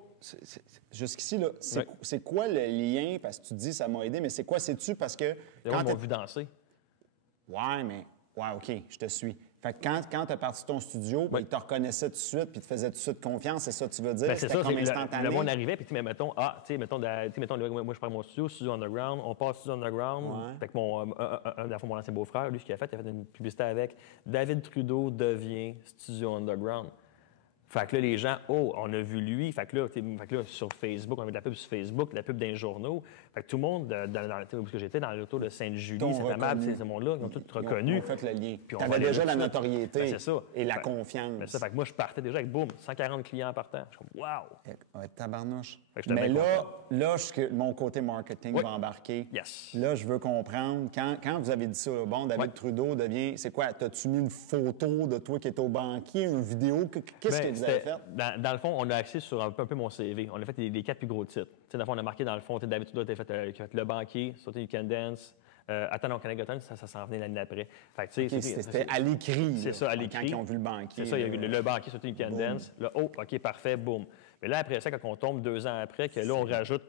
Jusqu'ici, là, c'est quoi le lien? Parce que tu dis ça m'a aidé, mais c'est quoi? C'est-tu parce que... Ils m'ont vu danser. Ouais, OK, je te suis. Fait que quand tu as parti de ton studio, ils te reconnaissaient tout de suite puis te faisaient tout de suite confiance, c'est ça que tu veux dire? Ben, c'est ça, comme instantané? Le monde arrivait, puis mettons, moi, je prends mon studio Underground, on passe Studio Underground. Ouais. Fait que mon ancien beau-frère, lui, ce qu'il a fait une publicité avec David Trudeau devient Studio Underground. Fait que là, les gens, on a vu lui. Fait que là, sur Facebook, on avait de la pub sur Facebook, de la pub dans les journaux. Fait que tout le monde, parce que j'étais dans l'auto de Sainte-Julie, cette amable, ces mondes-là, ils ont tous reconnu. Ils ont fait le lien. Puis tu avais déjà la notoriété c'est ça. et la confiance. Mais ça, fait que moi, je partais déjà avec, boum, 140 clients par temps. Je suis comme, wow! Ouais, tabarnouche. Mais là, mon côté marketing va embarquer. Yes. Là, je veux comprendre, quand vous avez dit ça, bon, David Trudeau devient... C'est quoi? T'as-tu mis une photo de toi qui est au banquier, une vidéo? Qu'est-ce que vous avez fait? Dans le fond, on a axé sur un peu mon CV. On a fait les 4 plus gros titres. Dans le fond, on a marqué dans le fond, David Trudeau qui a fait Le Banquier, Sauter You Can Dance. Attends, non, Canada Got Talent, ça s'en venait l'année d'après. C'était à l'écrit. C'est ça, à l'écrit. Quand ils ont vu le banquier. C'est ça, il y a eu Le Banquier, Sauter You Can Dance. Là, OK, parfait, boum. Mais là, après ça, quand on tombe 2 ans après, que là, on rajoute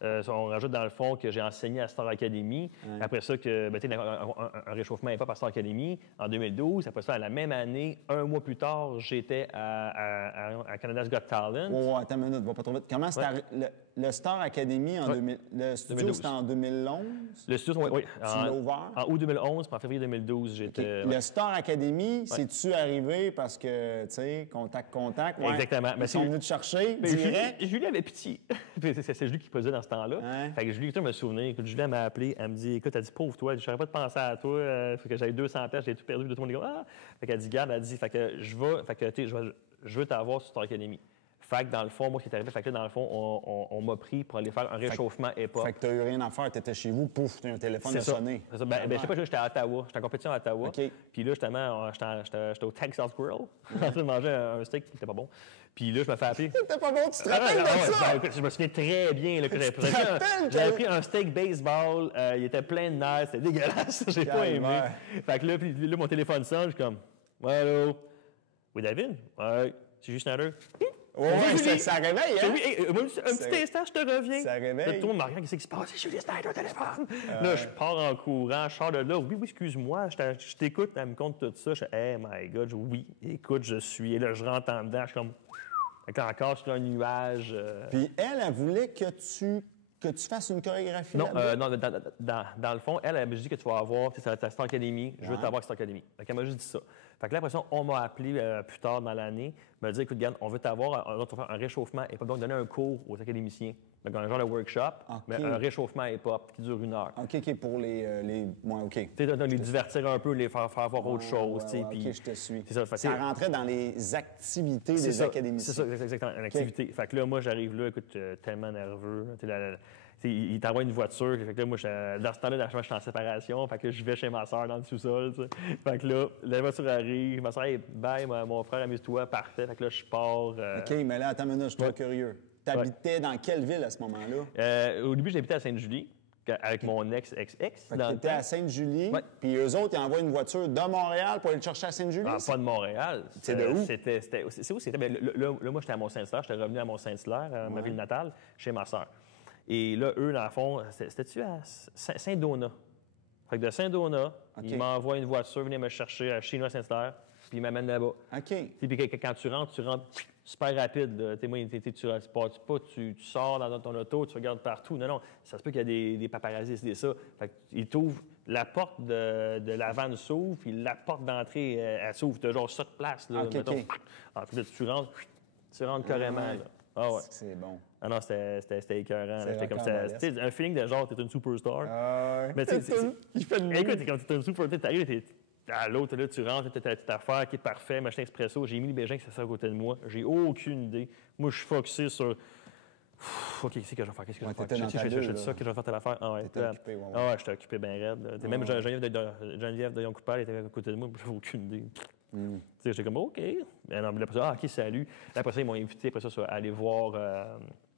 dans le fond que j'ai enseigné à Star Academy. Ouais. Après ça, un réchauffement hip-hop à Star Academy en 2012. Après ça, la même année, 1 mois plus tard, j'étais à Canada's Got Talent. Oh, attends une minute, va pas trop vite. Comment c'était le Star Academy en 2000, le studio, c'était en 2011? Le studio, oui. Tu l'as ouvert? En août 2011, puis en février 2012, j'étais... Le Star Academy, c'est-tu arrivé parce que, tu sais, contact, ouais. Exactement. Ils sont venus te chercher, direct? Julie avait pitié. C'est Julie qui posait dans ce temps-là. Ouais. Fait que Julie, me souvenir. Écoute, Julie, elle m'a appelé, elle me dit, écoute, elle dit, pauvre toi, je n'aurais pas de penser à toi, faut que j'avais 200 pièces, j'ai tout perdu, tout le monde dit, ah! Fait qu'elle dit, garde, elle dit, je veux t'avoir sur Star Academy. Fait que dans le fond, moi, ce qui est arrivé, fait que là, dans le fond, on m'a pris pour aller faire un réchauffement hip-hop. Fait que t'as eu rien à faire, t'étais chez vous, pouf, t'as un téléphone C'est a ça. sonné. C'est ça. Je sais pas, j'étais à Ottawa. J'étais en compétition à Ottawa. OK. Puis là, justement, j'étais au Texas Grill, en train de manger un steak qui était pas bon. Puis là, je me fais appeler. C'était pas bon, tu te rappelles de ça? Écoute, je me souviens très bien là, que rappelles j'avais pris un steak baseball, il était plein de nerfs, c'était dégueulasse, j'ai pas aimé. Calvaire. Fait que là, puis là, mon téléphone sonne, je suis comme, ouais, allô? Oui, David? Ouais, c'est juste Schneider. Ouais, ça réveille, hein? Oui, un petit instant, je te reviens. Ça réveille. Là, tout le monde me regarde, qu'est-ce qui se passe? C'est Julie Snyder au téléphone. Là, je pars en courant, je sors de là. Oui, excuse-moi, je t'écoute, elle me compte tout ça. Je dis, hey, my God, oui, écoute, je suis. Et là, je rentre en dedans, je suis comme, fait que là, encore sur un nuage. Puis elle voulait que tu fasses une chorégraphie Non, là-dedans? dans le fond, elle m'a dit que tu vas avoir, tu sais, ta Star Academy, je veux t'avoir à Star Academy. Fait qu'elle m'a juste dit ça. Fait que là, après ça, on m'a appelé plus tard dans l'année, me dire, écoute, Yann, on veut t'avoir, on va te faire un réchauffement et pas donc donner un cours aux académiciens. Donc, un genre de workshop, mais un réchauffement hip-hop qui dure 1 heure. OK, pour les... Ouais, OK. Tu sais, les divertir un peu, les faire voir autre chose, tu sais. OK, puis je te suis. c'est ça, Ça rentrait dans les activités des académiciens. C'est ça, exactement, une activité. Fait que là, moi, j'arrive là, écoute, tellement nerveux. Il t'envoie une voiture. Fait que là, moi, dans ce temps-là, je suis en séparation. Fait que là, je vais chez ma soeur dans le sous-sol. T'sais. Fait que là, la voiture arrive. Ma soeur, hey, bye, mon frère, amuse-toi. Parfait. Fait que là, je pars. OK, mais là, attends une minute, je suis trop curieux. T'habitais dans quelle ville à ce moment-là? Au début, j'habitais à Sainte-Julie avec mon ex-ex. Fait que t'étais à Sainte-Julie, Ouais. puis eux autres, ils envoient une voiture de Montréal pour aller te chercher à Sainte-Julie? Ah, pas de Montréal. C'est de où? C'est où c'était? Là, moi, j'étais à Mont-Saint-Hilaire. J'étais revenu à Mont-Saint-Hilaire, ma ville natale, chez ma soeur. Et là, eux, dans le fond, c'était-tu à Saint-Donat? Fait que de Saint-Donat, ils m'envoient une voiture, venir me chercher chez nous à Saint-Hilaire, puis ils m'amènent là-bas. OK. Puis quand tu rentres super rapide. Tu sors dans ton auto, tu regardes partout. Non, ça se peut qu'il y a des paparazzis, c'est ça. Fait qu'ils t'ouvrent, la porte de la vanne s'ouvre, puis la porte d'entrée, elle s'ouvre. Tu as genre ça de place. Là, mettons. Puis là, tu rentres carrément. Là. Ah ouais. C'est bon. Ah non, c'était écœurant. C'était comme ça. C'était un feeling de genre, t'es une superstar. Mais tu sais, écoute, quand t'es une superstar, t'arrives, t'es à l'autre, là, tu rentres, t'as ta petite affaire qui est parfait, machin expresso. J'ai mis les Bégin qui s'assoit à côté de moi. J'ai aucune idée. Moi, je suis focusé sur. OK, qu'est-ce que je vais faire? Qu'est-ce que je vais faire? Je dis ça que je vais faire telle affaire. Ah ouais. T'étais occupé, ouais. Ah ouais, j'étais occupé bien raide. Même Geneviève de Yon-Coupal était à côté de moi, j'avais aucune idée. Tu sais, j'étais comme, OK. Mais non, mais après ça, OK, salut. Après ça, ils m'ont invité après ça, à aller voir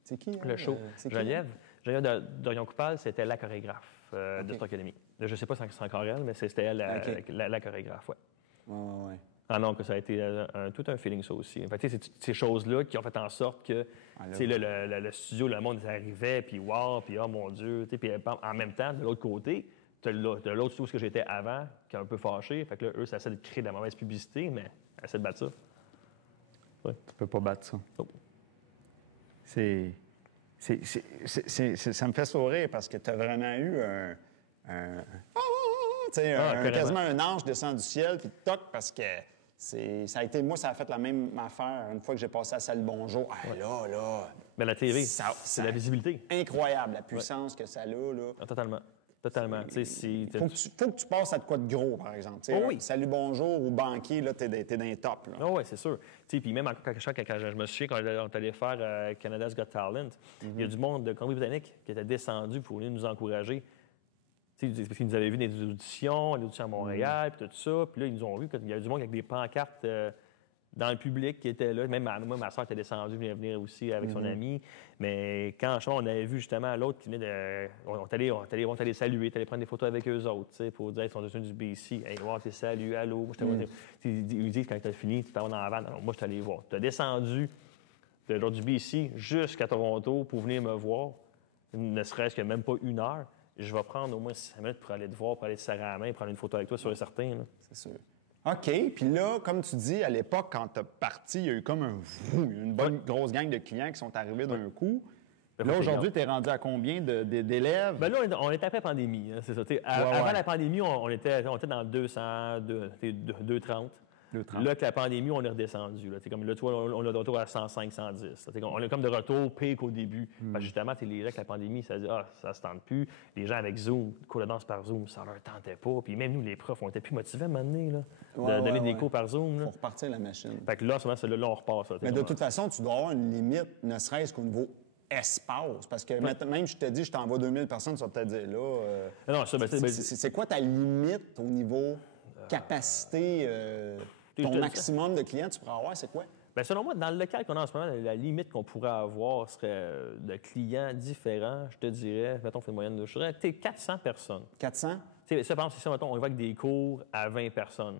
c'est qui, le show. Geneviève de Yon-Coupal, c'était la chorégraphe de Star Academy. Je ne sais pas si c'est encore elle, mais c'était elle, la chorégraphe, ouais. Ouais. Ah non, que ça a été tout un feeling, ça aussi. En fait, c'est ces choses-là qui ont fait en sorte que le studio, le monde arrivait, puis wow, puis oh mon Dieu. Puis en même temps, de l'autre côté, tu as l'autre studio que j'étais avant, qui est un peu fâché. Fait que là, eux, ça essaie de créer de la mauvaise publicité, mais essaie de battre ça. Ouais. Tu peux pas battre ça. Oh. Ça me fait sourire parce que tu as vraiment eu quasiment un ange descend du ciel, puis toc, parce que ça a été, moi, ça a fait la même affaire une fois que j'ai passé à Salut Bonjour. Là. Mais la TV, c'est la visibilité. Incroyable, la puissance que ça a, là. Ah, totalement. Faut que tu passes à de quoi de gros, par exemple. Salut Bonjour ou Banquier, là, t'es dans les tops. Oh, oui, c'est sûr. Puis même quand je me souviens, quand on est allé faire Canada's Got Talent, il y a du monde de Colombie-Britannique qui était descendu pour venir nous encourager. Parce qu'ils nous avaient vu dans des auditions à Montréal, puis tout ça. Puis là, ils nous ont vu qu'il y avait du monde avec des pancartes dans le public qui étaient là. Même moi, ma soeur était descendue, venir aussi avec son ami. Mais quand on avait vu justement l'autre qui venait de. On est allé saluer, on allé prendre des photos avec eux autres, pour dire qu'ils sont descendus du BC. Hey, voir tes saluts, allô. Ils disent quand tu as fini, tu t'en vas dans la vanne. Alors, moi, je suis allé voir. Tu as descendu du BC jusqu'à Toronto pour venir me voir, ne serait-ce que même pas 1 heure. Je vais prendre au moins 5 minutes pour aller te voir, pour aller te serrer la main, prendre une photo avec toi, sur un certain. C'est sûr. OK. Puis là, comme tu dis, à l'époque, quand tu as parti, il y a eu comme une bonne grosse gang de clients qui sont arrivés d'un coup. Là, aujourd'hui, tu es rendu à combien d'élèves? Bien là, on était après la pandémie. C'est ça. Avant la pandémie, on était dans 200, 230. 2,30. Là, avec la pandémie, on est redescendu. Là, comme là, tu vois, on est de retour à 105, 110. Là, on est comme de retour pire qu'au début. Parce que justement, les gens avec la pandémie, ça dit ça se tente plus. Les gens avec Zoom, cours de danse par Zoom, ça leur tentait pas. Puis même nous, les profs, on était plus motivés à un moment donné, là, de donner des cours par Zoom. Il faut repartir la machine. Fait que là, là, on repart ça. Mais de toute façon, tu dois avoir une limite, ne serait-ce qu'au niveau espace. Parce que même je te dis, je t'envoie 2000 personnes, tu vas peut-être dire là. Non, ça, c'est quoi ta limite au niveau capacité? Ton maximum de clients, tu pourrais avoir, c'est quoi? Bien, selon moi, dans le local qu'on a en ce moment, la limite qu'on pourrait avoir serait de clients différents, je te dirais, mettons, fait une moyenne de 400 personnes. 400? Ça, par exemple, c'est ça, mettons, on va avec des cours à 20 personnes.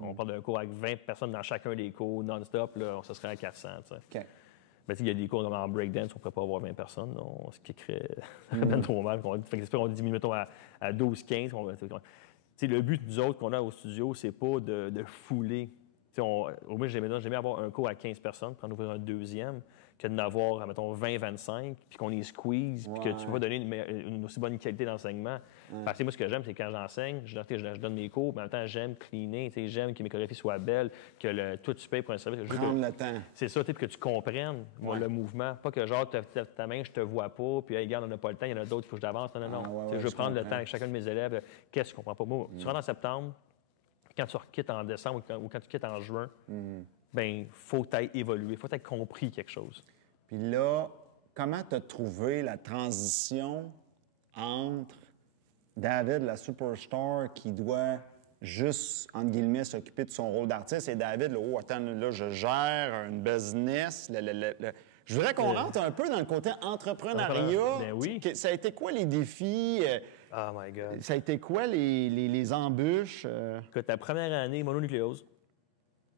On parle d'un cours avec 20 personnes dans chacun des cours non-stop, là, ça serait à 400. OK. Ben, il y a des cours en breakdance, on ne pourrait pas avoir 20 personnes. On se kickerait trop mal. On diminue, mettons, à 12, 15. Le but, nous autres, qu'on a au studio, c'est pas de fouler. Au moins, j'aimais avoir un cours à 15 personnes, puis en ouvrir un deuxième, que d'en avoir, mettons, 20, 25, puis qu'on les squeeze, puis que tu vas donner une aussi bonne qualité d'enseignement. Parce que moi, ce que j'aime, c'est quand j'enseigne, je donne mes cours, mais en même temps, j'aime cleaner, j'aime que mes chorégraphies soient belles, que toi, tu payes pour un service. Prendre le temps. C'est ça, que tu comprennes le mouvement. Pas que genre, ta main, je te vois pas, puis hey, regarde, on n'a pas le temps, il y en a d'autres, il faut que je t'avance. Non. Je veux prendre le temps avec chacun de mes élèves. Qu'est-ce que je comprends pas? Moi, tu rentres en septembre, quand tu quittes en décembre ou quand tu quittes en juin, ben faut que tu aies évolué, faut que tu aies compris quelque chose. Puis là, comment tu as trouvé la transition entre David, la superstar, qui doit juste, entre guillemets, s'occuper de son rôle d'artiste, et David, là, je gère une business. Je voudrais qu'on rentre un peu dans le côté entrepreneuriat. Ben oui. Ça a été quoi les défis? Oh my God. Ça a été quoi les embûches? Écoute, ta première année, mononucléose.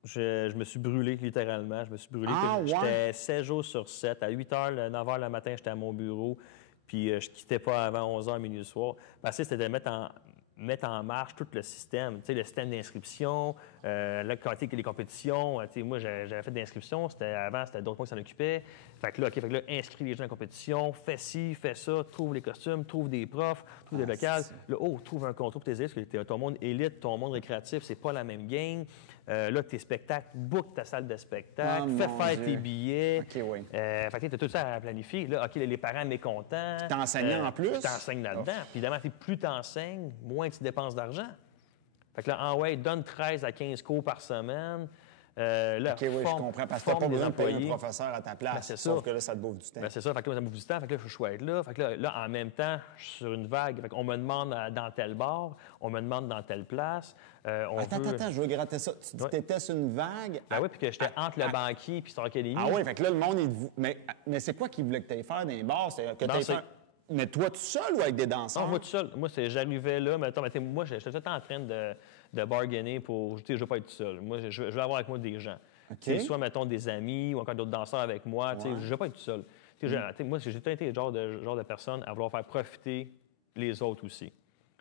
Je me suis brûlé, littéralement. Je me suis brûlé. J'étais 7 jours sur 7. À 8 h, 9 h le matin, j'étais à mon bureau. Puis je quittais pas avant 11 h, minuit le soir. Parce que c'était de mettre en marche tout le système. Tu sais, le système d'inscription, quand les compétitions. Tu sais, moi, j'avais fait d'inscription. Avant, c'était d'autres mois qui s'en occupaient. Fait que là, inscris les gens en compétition, fais ci, fais ça, trouve les costumes, trouve des profs, trouve des locales. Là, trouve un contrat pour tes élèves, parce que ton monde élite, ton monde récréatif, c'est pas la même game. Là, tes spectacles, book ta salle de spectacle, fais faire tes billets. OK, oui. Fait que tu as tout ça à planifier. Là, OK, les parents mécontents. Puis t'enseignes en plus. T'enseignes là-dedans. Puis évidemment, plus t'enseignes, moins tu dépenses d'argent. Fait que là, donne 13 à 15 cours par semaine. Là, OK, oui, je comprends. Parce que t'as pas besoin de payer un professeur à ta place. Sauf que là, ça te bouffe du temps. C'est ça. Fait que là, ça me bouffe du temps. Fait que là, je suis être là. Fait que là, en même temps, je suis sur une vague. Fait qu'on me demande dans tel bar, on me demande dans telle place. Attends, je veux gratter ça. Tu dis que t'étais sur une vague. Ben oui, puis que j'étais entre le banquier et Star Academy. Ah oui, fait que là, le monde est... Mais c'est quoi qu'ils voulaient que tu ailles faire dans les bars? Mais toi tout seul ou avec des danseurs? Non, moi tout seul. Moi, j'arrivais là, moi, j'étais tout le temps en train de bargainer pour... Je ne veux pas être tout seul. Moi, je veux avoir avec moi des gens. Okay. Soit, mettons, des amis ou encore d'autres danseurs avec moi. Je ne veux pas être tout seul. Moi, j'ai tout été le genre de personne à vouloir faire profiter les autres aussi.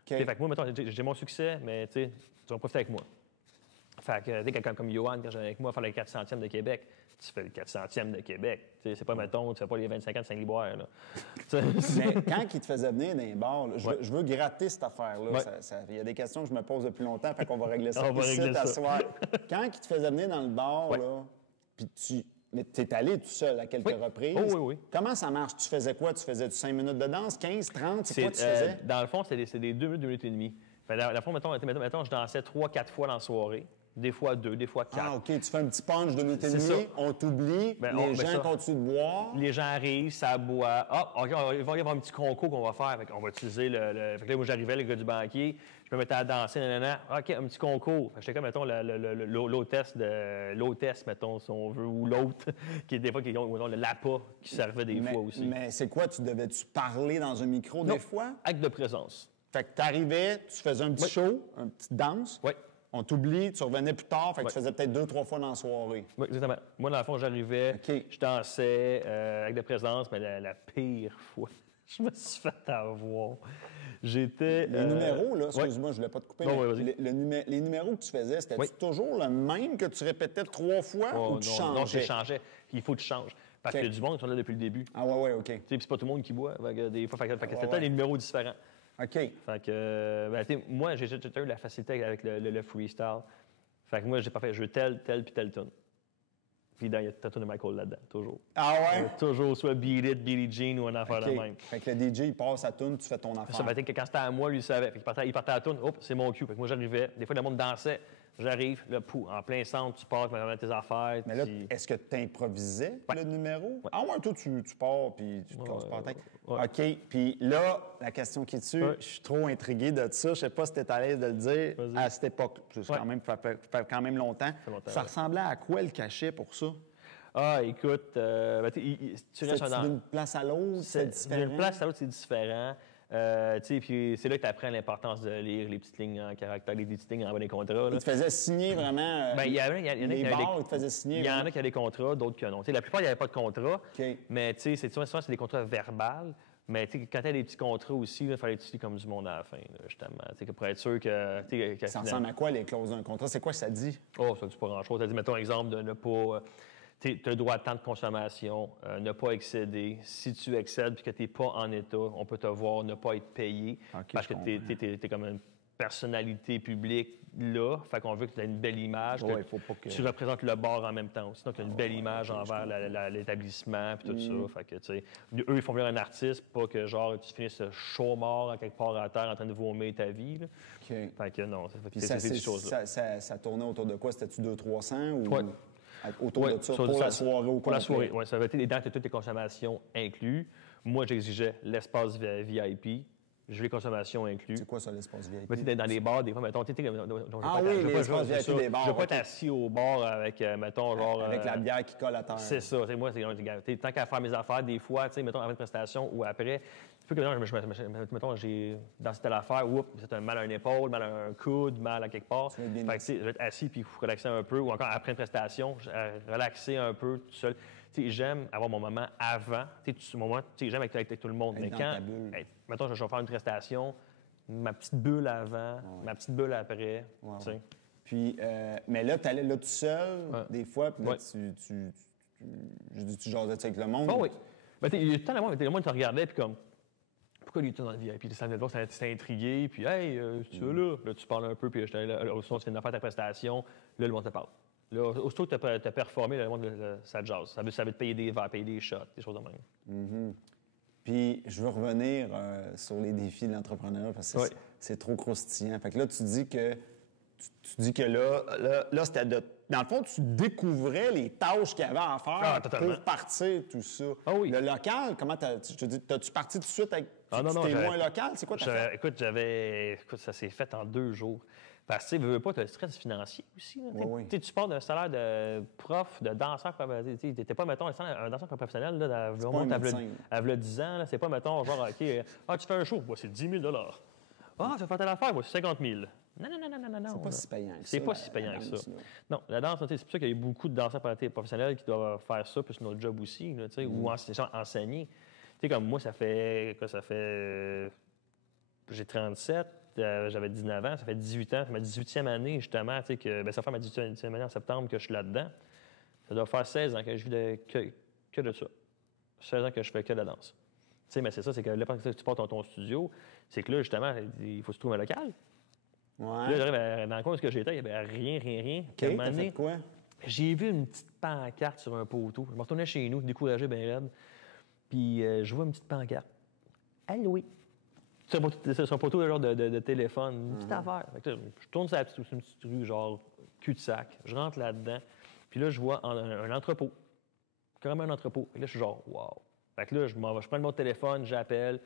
Fait que moi, mettons, j'ai mon succès, mais tu vas profiter avec moi. Fait que, quelqu'un comme Johan, quand j'allais avec moi faire le 400e de Québec, tu fais le 400e de Québec. C'est pas, mettons, tu fais pas les 25 ans de Saint-Liboire. Mais quand il te faisait venir dans les bars, je veux gratter cette affaire-là. Il y a des questions que je me pose depuis longtemps, fait qu'on va régler ça ici à soir. Quand il te faisait venir dans le bar, là, puis mais tu es allé tout seul à quelques reprises. Oh, oui. Comment ça marche? Tu faisais quoi? Tu faisais du 5 minutes de danse, 15, 30? C'est quoi tu faisais? Dans le fond, c'est des 2 minutes, 2 minutes et demie. Dans le fond, mettons, je dansais 3-4 fois dans la soirée. Des fois 2, des fois 4. Ah, OK. Tu fais un petit punch de minute et demie, on t'oublie, les gens continuent de boire. Les gens arrivent, ça boit. Ah, OK, il va y avoir un petit concours qu'on va faire. On va utiliser le... Fait que là, moi, j'arrivais, le gars du banquier, je me mettais à danser, OK, un petit concours. Fait que j'étais comme, mettons, l'hôtesse, mettons, si on veut, ou l'autre, qui est des fois, le lapa, qui servait des fois aussi. Mais c'est quoi? Devais-tu parler dans un micro des fois? Acte de présence. Fait que t'arrivais, tu faisais un petit show, une petite danse. Oui. On t'oublie, tu revenais plus tard, fait que tu faisais peut-être 2-3 fois dans la soirée. Oui, exactement. Moi, dans le fond, j'arrivais, je dansais avec de présence, mais la pire fois, je me suis fait avoir. J'étais... Les numéros, là, excuse-moi, je voulais pas te couper, mais les numéros que tu faisais, c'était toujours le même que tu répétais 3 fois ou tu changeais? Non, je changeais. Il faut que tu changes. Parce qu'il y a du monde qui sont là depuis le début. Ah ouais, OK. Puis c'est pas tout le monde qui boit. Des fois, c'était des numéros différents. OK. Fait que, moi, j'ai eu la facilité avec le freestyle. Fait que moi, j'ai pas fait, je veux tel, puis tel tune. Puis il y a ta tune de Michael là-dedans, toujours. Ah ouais? Toujours, soit Beat It, Billie Jean ou un affaire de même. Fait que le DJ, il passe sa tune, tu fais ton affaire. Ça m'a été que quand c'était à moi, lui, il savait. Fait qu'il partait à la tune, hop, c'est mon cue. Fait que moi, j'arrivais. Des fois, le monde dansait. J'arrive, là, en plein centre, tu pars, tu vas mettre tes affaires. Mais là, est-ce que tu improvisais le numéro? Ouais. Ah ouais, toi, tu pars, puis tu te casses pas la tête. Ouais. OK, puis là, la question qui tue, je suis trop intrigué de ça. Je sais pas si tu es à l'aise de le dire. À cette époque, c'est quand même, ça fait quand même longtemps. Ça ressemblait à quoi le cachet pour ça? Ah, écoute, tu restes d'une place à l'autre, c'est différent? D'une place à l'autre, c'est différent. Puis c'est là que tu apprends l'importance de lire les petites lignes en caractère, les petites lignes en bas des contrats. Ils te faisaient signer vraiment il y en a ils te faisaient signer. Il y en a qui avaient des contrats, d'autres qui non. La plupart, il n'y avait pas de contrat. Okay. Mais souvent, c'est des contrats verbales. Mais quand tu as des petits contrats aussi, il fallait étudier comme du monde à la fin, là, justement. Pour être sûr que. Ça ressemble à quoi les clauses d'un contrat? C'est quoi ça dit? Oh, ça dit pas grand-chose. Ça dit, mettons, exemple de ne pas. Tu as le droit de temps de consommation, ne pas excéder. Si tu excèdes et que tu n'es pas en état, on peut te voir ne pas être payé parce que tu es comme une personnalité publique là. Fait qu'on veut que tu aies une belle image. Ouais, faut pas que... Tu représentes le bar en même temps aussi. Donc, tu as une belle image envers l'établissement et tout ça. Fait que, tu sais, eux, ils font venir un artiste, pas que genre tu finisses chaud mort à quelque part à terre en train de vomir ta vie. Là. Okay. Fait que non, c'est ces choses-là. Ça tournait autour de quoi? C'était-tu 200-300 ou... Ouais. Autour de ça, pour la soirée au complet. Pour la soirée, oui. Ça avait été dans toutes les consommations incluses. Moi, j'exigeais l'espace VIP. Je veux les consommations incluses. C'est quoi ça, l'espace VIP? Mais dans les bars, des fois, mettons, l'espace VIP des bars. Je veux pas être assis au bar avec, mettons, genre... Avec la bière qui colle à terre. C'est ça. Moi, tant qu'à faire mes affaires, des fois, mettons, avant une prestation ou après, mettons, j'ai dansé telle affaire, oups, c'est un mal à une épaule, mal à un coude, mal à quelque part. Fait que, je vais être assis puis relaxer un peu, ou encore après une prestation, relaxer un peu tout seul. J'aime avoir mon moment avant, j'aime être avec tout le monde. Mais quand, mettons, je vais faire une prestation, ma petite bulle avant, ma petite bulle après. Ouais. Puis, mais là, tu allais là tout seul, des fois, puis là, tu jasais avec le monde. Oh oui. Il y a tout le monde te regardait, puis comme, pourquoi lui, tu es dans le VIP? Puis ça venait de voir, c'était intrigué, puis hey, tu es là? Là, tu parles un peu, puis j'étais là, sinon, tu viens de faire ta prestation, là, le monde te parle. Là, aussitôt que tu as performé, le monde, ça te jase. Ça veut te payer des verres, payer des shots, des choses de même. Puis, je veux revenir sur les défis de l'entrepreneuriat, parce que c'est trop croustillant. Fait que là, tu dis que là c'était de... Dans le fond, tu découvrais les tâches qu'il y avait à faire pour partir, tout ça. Ah oui. Le local, comment t'as-tu parti tout de suite avec... t'es moins local? C'est quoi ta fait? Écoute, ça s'est fait en 2 jours. Parce que tu veux pas, tu as le stress financier aussi. Tu pars d'un salaire de prof, de danseur. Tu n'étais pas, mettons, un danseur professionnel là, à 10 ans. C'est pas, mettons, genre, OK, tu fais un show, c'est 10 000 Ah, tu vas faire telle affaire, c'est 50 000 Non. C'est pas si payant que ça. C'est pas si payant que ça. Non, la danse, c'est pour ça qu'il y a beaucoup de danseurs professionnels qui doivent faire ça, puis c'est notre job aussi, là, ou enseigner. Tu sais, comme moi, ça fait j'ai 37, j'avais 19 ans, ça fait 18 ans, c'est ma 18e année, justement, ça fait ma 18e année en septembre que je suis là-dedans. Ça doit faire 16 ans que je vis que de ça. 16 ans que je fais que de la danse. Mais c'est ça, c'est que là, quand tu pars ton studio, c'est que là, justement, il faut se trouver un local. Ouais. Là, j'arrive dans le coin où j'étais, il n'y avait rien. OK, t'as fait quoi? J'ai vu une petite pancarte sur un poteau. Je me retournais chez nous, découragé, bien raide. Puis je vois une petite pancarte. Alloué. C'est un poteau genre de téléphone, une petite affaire. Fait que là, je tourne sur une petite rue, genre cul-de-sac. Je rentre là-dedans. Puis là, je vois un entrepôt. Carrément un entrepôt. Et là, je suis genre, wow. Fait que là, je prends mon téléphone, j'appelle.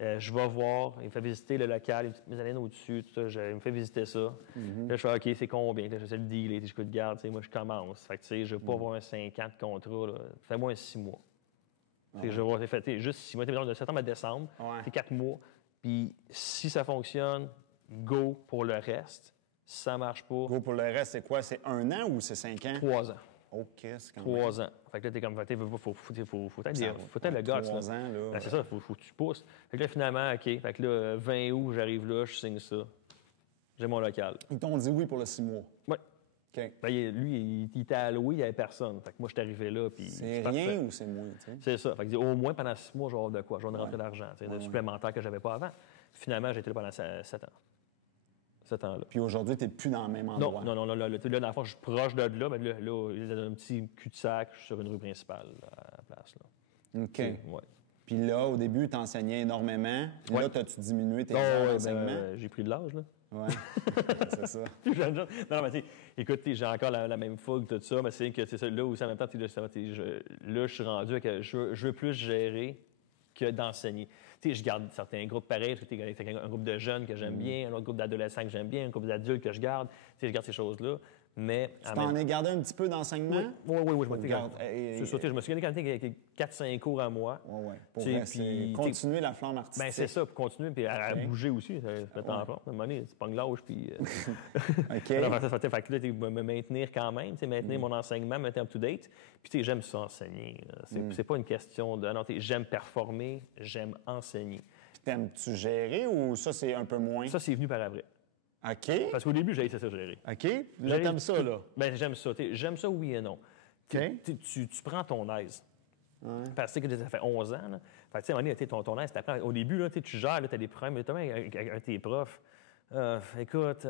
Je vais voir, il me fait visiter le local, une petite mezzanine au-dessus, tout ça, il me fait visiter ça. Là, je fais OK, c'est combien? Là, j'essaie de dealer, je de garde, moi, je commence. Fait que, je ne veux pas avoir un 5 ans de contrat, là. Fais-moi un 6 mois. Je vais voir, juste 6 mois, de septembre à décembre, c'est 4 mois. Puis si ça fonctionne, go pour le reste. Si ça marche pas... Go pour le reste, c'est quoi? C'est 1 an ou c'est 5 ans? 3 ans. OK, c'est quand 3 ans. Fait que là, t'es comme, faut être le gars, 3 ans, là. C'est ça, faut que tu pousses. Fait que là, finalement, OK. Fait que là, 20 août, j'arrive là, je signe ça. J'ai mon local. Ils t'ont dit oui pour le 6 mois? Oui. OK. Ben, lui, il était alloué, il n'y avait personne. Fait que moi, je suis arrivé là, puis... C'est rien ou c'est moins, tu sais? C'est ça. Fait que au moins, pendant 6 mois, je vais avoir de quoi? Je vais rentrée d'argent, de supplémentaire que je n'avais pas avant. Finalement, j'ai été là pendant 7 ans. ce temps-là. Puis aujourd'hui, tu n'es plus dans le même endroit. Non. Là, dans la fois, je suis proche de là, mais là, il y a un petit cul-de-sac, je suis sur une rue principale à la place. Là. OK. Ouais. Puis là, au début, tu enseignais énormément. Puis là, as-tu diminué tes Oh, heures d'enseignement? j'ai pris de l'âge, là. Oui, c'est ça. Non, mais tu sais, écoute, j'ai encore la même fougue, tout ça, mais c'est que c'est ça, là aussi, en même temps, là, je suis rendu que je veux plus gérer que d'enseigner. Tu sais, je garde certains groupes pareils, parce que un groupe de jeunes que j'aime bien, un autre groupe d'adolescents que j'aime bien, un groupe d'adultes que je garde. Tu sais, je garde ces choses-là. Mais Tu t'en es gardé un petit peu d'enseignement? Oui, je me suis gardé quand même avec 4-5 cours à moi. Oui. Pour continuer la flamme artistique. Bien, c'est ça, pour continuer, puis à bouger aussi, se mettre en forme. À un moment donné, c'est pas une l'âge, puis... OK. Alors, fait que là, me maintenir quand même, maintenir mon enseignement, me mettre up-to-date. Puis, tu sais, j'aime ça enseigner. C'est pas une question de... Non, j'aime performer, j'aime enseigner. Puis t'aimes-tu gérer ou ça, c'est un peu moins? Ça, c'est venu par après. OK. Parce qu'au début, j'ai essayé ça gérer. OK. Là, t'aimes ça, là? Bien, j'aime ça. J'aime ça, oui et non. Tu prends ton aise. Ouais. Parce que ça fait 11 ans. Là. Fait que, tu sais, à un moment donné, ton aise, t'apprends. Au début, là, tu gères, tu as des problèmes, notamment avec tes profs. Écoute,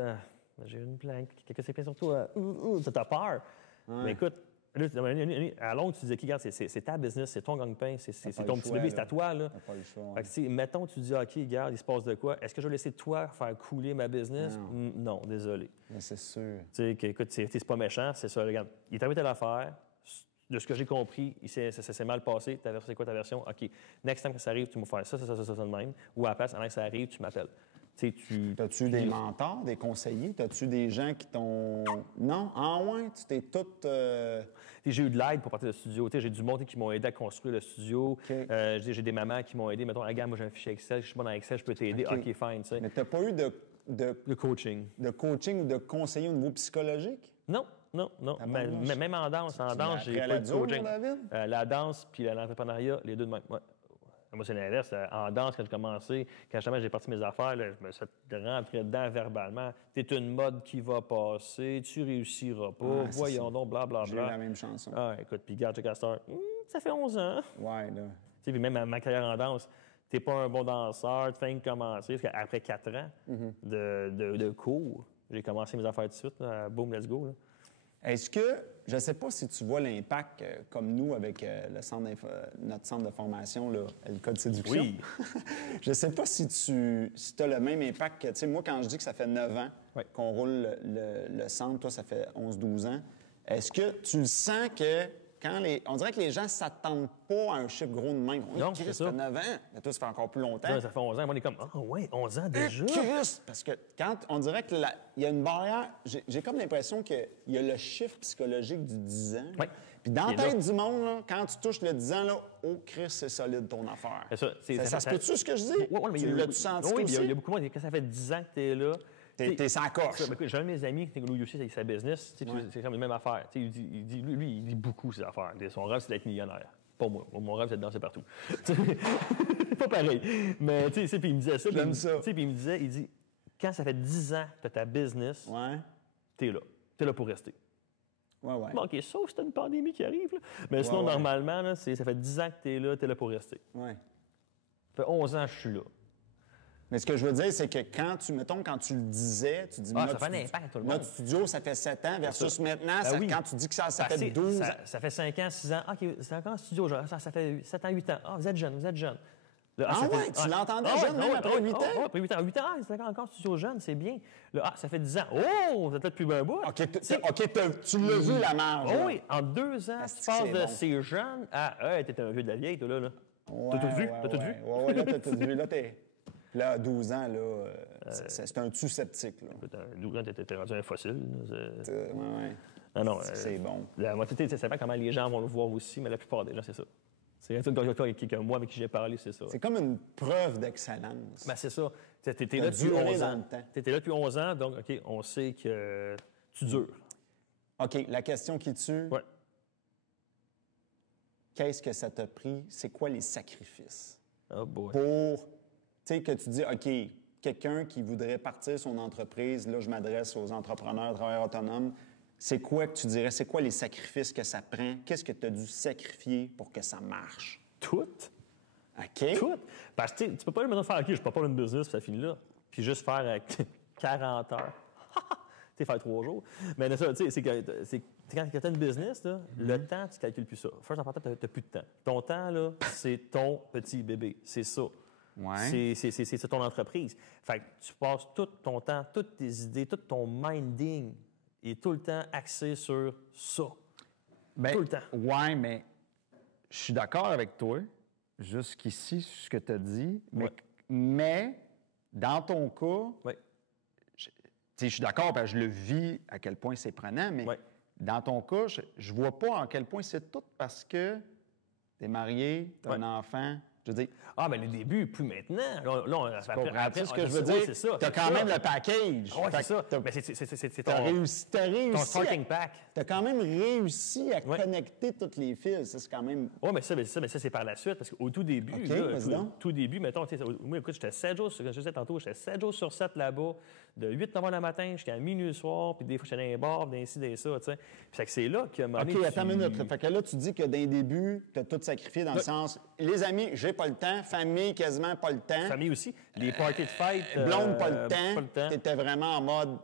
j'ai une plainte, quelqu'un s'est plaint sur toi. Ça t'a peur. Ouais. Mais écoute, là, à longue, tu dis, regarde, c'est ta business, c'est ton gagne-pain, c'est ton petit bébé, c'est à toi. Là. T'as pas le choix. Fait que, mettons, tu dis, OK, regarde, il se passe de quoi? Est-ce que je vais laisser toi faire couler ma business? Non, désolé. Mais c'est sûr. Tu sais, écoute, c'est pas méchant, c'est ça. Regarde, il t'a telle affaire. De ce que j'ai compris, ça s'est mal passé. C'est quoi ta version? OK. Next time que ça arrive, tu me faire ça de même. Ou à la place, avant que ça arrive, tu m'appelles. T'as-tu des mentors, des conseillers? T'as-tu des gens qui t'ont... Non? En moins, tu t'es tout... J'ai eu de l'aide pour partir du studio. J'ai du monde qui m'ont aidé à construire le studio. Okay. J'ai des mamans qui m'ont aidé. Mettons, regarde, moi, j'ai un fichier Excel. Je suis bon dans Excel, je peux t'aider. Okay. OK, fine. T'sais. Mais t'as pas eu de coaching. De coaching ou de conseiller au niveau psychologique? Non. Mais même en danse, j'ai pas de coaching. La danse puis l'entrepreneuriat, les deux de même. Ouais. Moi, c'est l'inverse. En danse, quand j'ai commencé, quand j'ai parti mes affaires, là, je me suis rentré dedans verbalement. T'es une mode qui va passer, tu réussiras pas, voyons donc, blablabla. J'ai eu la même chanson. Ah, écoute, puis garde Castor, ça fait 11 ans. Ouais, là. Tu sais, puis même ma carrière en danse, t'es pas un bon danseur, tu fais commencer. Parce qu'après 4 ans de cours, j'ai commencé mes affaires tout de suite. Là, boom, let's go. Là. Est-ce que, je ne sais pas si tu vois l'impact, comme nous, avec notre centre de formation, là, le Code Séduction. Oui. Je ne sais pas si tu as le même impact que, tu sais, moi, quand je dis que ça fait 9 ans qu'on roule le centre, toi, ça fait 11-12 ans, est-ce que tu le sens que on dirait que les gens ne s'attendent pas à un chiffre gros de même. Non, Christ, ça fait 9 ans. Mais toi, ça fait encore plus longtemps. Ça fait 11 ans. Moi, on est comme, ouais, 11 ans déjà. Christ! Parce que quand on dirait qu'il y a une barrière, j'ai comme l'impression qu'il y a le chiffre psychologique du 10 ans. Oui. Puis dans la tête du monde, là, quand tu touches le 10 ans, là, oh Christ, c'est solide ton affaire. C'est ça. Ça se peut-tu ce que je dis? Mais tu l'as-tu senti oui, aussi? il y a beaucoup de monde. Quand ça fait 10 ans que tu es là, T'es sans coche. J'ai un de mes amis, lui aussi, c'est sa business. C'est comme la même affaire. Il dit beaucoup ses affaires. Son rêve, c'est d'être millionnaire. Pas moi. Mon rêve, c'est de danser partout. Pas pareil. Mais puis il me disait ça. J'aime ça. Puis il me disait, quand ça fait 10 ans que tu as ta business, t'es là. T'es là pour rester. Ouais. Bon, OK, sauf si t'as une pandémie qui arrive. Là. Mais sinon, normalement, là, ça fait 10 ans que t'es là pour rester. Ouais. Ça fait 11 ans que je suis là. Mais ce que je veux dire, c'est que quand tu le disais, tu dis... ça fait un impact à tout le monde. Notre studio, ça fait 7 ans versus maintenant, quand tu dis que ça fait 12 ans... Ça fait 5 ans, 6 ans. OK, c'est encore un studio. Ça fait 7 ans, 8 ans. Ah, vous êtes jeune. Là, tu l'entendais jeune, même après 8 ans? Oui, après 8 ans. 8 ans, c'est encore un studio jeune, c'est bien. Là, ça fait 10 ans. Oh, vous êtes là depuis un bout. OK, tu l'as vu, la marge. Oui, en 2 ans, tu passes de ces jeunes à... t'es un vieux de la vieille, toi, là. T'as tout vu? T'as tout vu? Oui, là, t'as tout vu. Là, à 12 ans, là, c'est un tout sceptique. Là. À 12 ans, t'étais rendu un fossile. Oui. Non, c'est bon. La moitié, ça dépend comment les gens vont le voir aussi, mais la plupart des gens, c'est ça. C'est un truc que moi, avec qui j'ai parlé, c'est ça. C'est comme une preuve d'excellence. Ben, c'est ça. T'étais là depuis 11 ans. T'étais là depuis 11 ans, donc, OK, on sait que tu dures. OK, la question qui tue. Ouais. Qu'est-ce que ça t'a pris? C'est quoi les sacrifices? Oh boy. Pour... Tu sais, que tu dis, OK, quelqu'un qui voudrait partir son entreprise, là, je m'adresse aux entrepreneurs, travailleurs autonomes, c'est quoi que tu dirais? C'est quoi les sacrifices que ça prend? Qu'est-ce que tu as dû sacrifier pour que ça marche? Tout. OK. Tout. Parce que tu peux pas me faire, OK, je peux pas une business, puis ça finit là. Puis juste faire 40 heures. Tu sais, faire 3 jours. Mais ça, tu sais, c'est quand tu as une business, là, le temps, tu ne calcules plus ça. First, en partant, tu n'as plus de temps. Ton temps, là, c'est ton petit bébé. C'est ça. Ouais. C'est ton entreprise. Fait que tu passes tout ton temps, toutes tes idées, tout ton minding est tout le temps axé sur ça. Ben, tout le temps. Oui, mais je suis d'accord avec toi, jusqu'ici, ce que tu as dit, mais dans ton cas, Ouais. je suis d'accord, parce que je le vis à quel point c'est prenant, mais dans ton cas, je vois pas à quel point c'est tout parce que tu es marié, tu as un enfant. Je veux dire, Mais le début, plus maintenant. Là, après, ce que je veux dire, c'est ça. tu as quand même le package. Oui, c'est ça. Mais c'est ton starting pack. Tu as quand même réussi à connecter tous les fils. Ça, c'est quand même... Oui, mais ça, c'est par la suite. Parce qu'au tout début, tout début, mettons, moi, écoute, j'étais 7 jours, comme je disais tantôt, j'étais 7 jours sur 7 là-bas, de 8 novembre le matin jusqu'à minuit le soir, puis des fois, j'étais dans les bars, d'inci, des ça, tu sais. Puis c'est là que... OK, attends une minute. Fait que là, tu dis que d'un début, tu as tout sacrifié dans le sens, les amis, j'ai pas le temps, famille, quasiment pas le temps. Famille aussi. Les parties de fête... blonde, pas le temps. Tu étais vraiment en mode,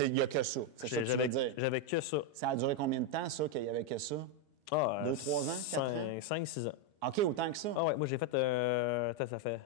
il n'y a que ça. C'est ça que tu veux dire. J'avais que ça. Ça a duré combien de temps, ça, qu'il y avait que ça? 2, 3 ans, 4 ans? 5, 6 ans. OK, autant que ça? Ah ouais, moi, j'ai fait... ça fait...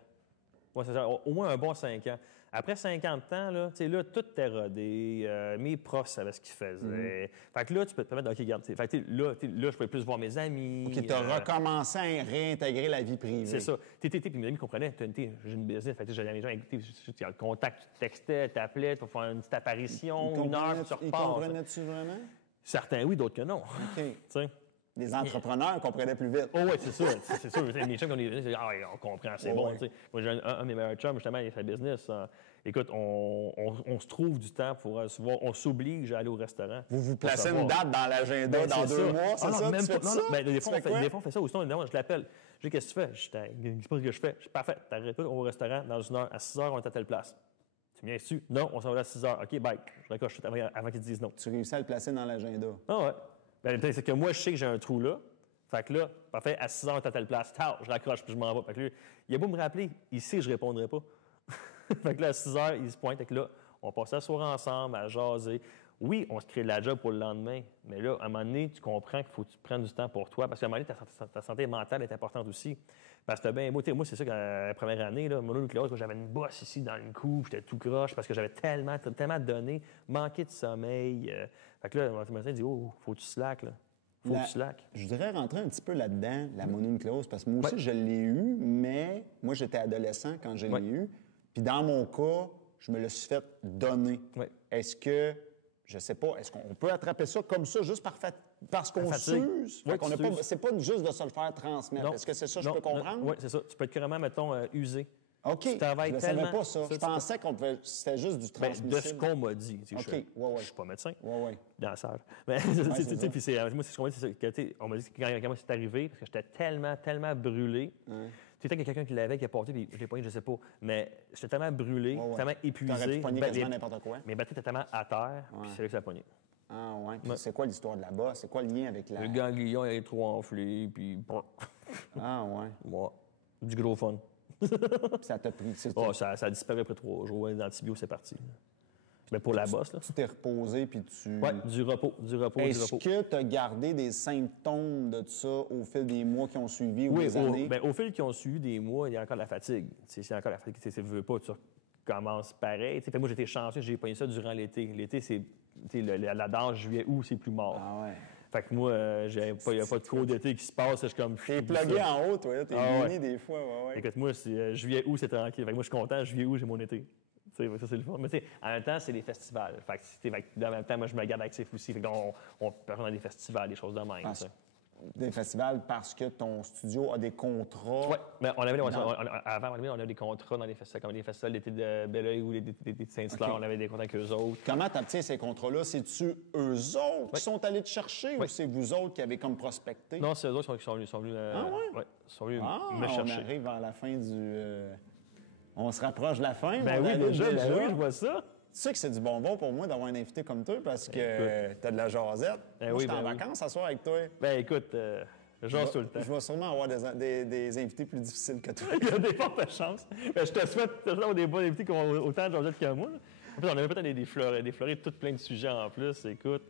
Ouais, au moins un bon 5 ans. Après 50 ans, là, tu sais, là, tout est rodé. Mes profs savaient ce qu'ils faisaient. Fait que là, tu peux te permettre, OK, regarde, fait que là, je pouvais plus voir mes amis. OK, tu as recommencé à réintégrer la vie privée. C'est ça. Puis mes amis comprenaient, j'ai une business, fait que j'allais à la maison, tu as le contact, tu textais, tu appelais, tu vas faire une petite apparition, une heure, puis tu repars. Ils comprenaient-tu vraiment? Certains oui, d'autres que non. OK. Les entrepreneurs comprenaient plus vite. Oh oui, c'est sûr. C'est sûr. Mes chums, on comprend, c'est bon. Ouais. Moi, j'ai un de mes meilleurs chums, justement, il fait business. Écoute, on se trouve du temps pour se voir. On s'oblige à aller au restaurant. Vous placez une date dans l'agenda dans 2 mois, c'est ça? Même pas. Des fois, on fait ça. Ou sinon, je l'appelle. Je dis, qu'est-ce que tu fais? Je dis, pas ce que je fais. Je dis, parfait, t'arrêtes tout, on va au restaurant dans 1 heure. À 6 heures, on est à telle place. Tu viens dessus? Non, on s'en va à 6 heures. OK, bye. Je raccroche avant qu'ils disent non. Tu réussis à le placer dans l'agenda. Ah ouais. Ben, c'est que moi, je sais que j'ai un trou là. Fait que là, parfait, à 6 heures, on est à telle place. Tao, je raccroche puis je m'en vais. Fait que là, il a beau me rappeler, il sait que je répondrai pas. Fait que là, à 6 heures, il se pointe. Fait que là, on passe à soir ensemble, à jaser. Oui, on se crée de la job pour le lendemain. Mais là, à un moment donné, tu comprends qu'il faut que tu prennes du temps pour toi. Parce qu'à un moment donné, ta santé mentale est importante aussi. Parce que bien beau, moi, c'est ça que la première année, là, mononucléose, j'avais une bosse ici dans le cou, j'étais tout croche parce que j'avais tellement donné, manqué de sommeil. Fait que là, mon médecin dit, oh, faut que tu slack, là. Faut que tu slack. Je voudrais rentrer un petit peu là-dedans, la mononucléose, parce que moi aussi, je l'ai eu, mais moi, j'étais adolescent quand je l'ai eu. Puis dans mon cas, je me le suis fait donner. Est-ce que, je sais pas, est-ce qu'on peut attraper ça comme ça, juste parce qu'on s'use? C'est pas juste de se le faire transmettre. Est-ce que c'est ça que je peux comprendre? Oui, c'est ça. Tu peux être carrément, mettons, usé. OK. Tu travailles je ne savais pas ça. Je pensais c'était juste du transmissible. De ce qu'on m'a dit. OK. Je suis pas médecin. Oui. Dans la salle. Mais moi, c'est ce qu'on m'a dit. On m'a dit que quand c'est arrivé, parce que j'étais tellement brûlé. Tu sais, qu'il y a quelqu'un qui l'avait, qui a porté, puis je l'ai pogné, je sais pas. Mais j'étais tellement brûlé, tellement épuisé. T'aurais pu pogner quasiment n'importe quoi. Mes batteries étaient tellement à terre, puis c'est là que ça a pogné. Ah ouais. Puis c'est quoi l'histoire de là-bas? C'est quoi le lien avec la... Le ganglion, il est trop enflé, puis... Ah ouais. Moi, du gros fun. Ça t'a pris... Ça a disparu après 3 jours. L'antibio, c'est parti. Mais pour la bosse, là. Tu t'es reposé, puis tu... Oui, du repos. Est-ce que tu as gardé des symptômes de ça au fil des mois qui ont suivi ou des années? Au fil qui ont suivi des mois, il y a encore la fatigue. C'est encore la fatigue. Tu veux pas, tu recommences pareil. Fait, moi, j'étais chanceux, j'ai pogné ça durant l'été. L'été, c'est la danse juillet-août, c'est plus mort. Ah ouais. Fait que moi, il n'y a pas de cours d'été qui se passe. Je suis comme... T'es plugué en haut, toi. T'es muni des fois. Ouais. Écoute, moi, juillet-août, c'est tranquille. Fait que moi, je suis content. Juillet-août, j'ai mon été. Ça, c'est le fun. Mais en même temps, c'est les festivals. Fait que, en même temps, moi, je me garde actif aussi. Fait on peut faire des festivals, des choses de même. Des festivals parce que ton studio a des contrats. Oui, mais avant, on avait des contrats dans les festivals, comme les festivals d'été de Belleuil ou l'été de Saint-Hilaire, on avait des contrats avec eux autres. Comment tu obtiens ces contrats-là? C'est-tu eux autres qui sont allés te chercher ou c'est vous autres qui avez comme prospecté? Non, c'est eux autres qui sont venus. Sont venus me chercher. On arrive vers la fin du... On se rapproche de la fin. Ben oui, déjà, je vois ça. Tu sais que c'est du bonbon pour moi d'avoir un invité comme toi parce que t'as de la jasette. Moi, je suis en vacances à soir avec toi. Ben écoute, je jase tout le temps. Je vais sûrement avoir des invités plus difficiles que toi. Il y a des fortes chances. Ben, je te souhaite d'avoir des bons invités qui ont autant de jasette que moi. En plus, on avait peut-être des fleurets de tout plein de sujets en plus. Écoute.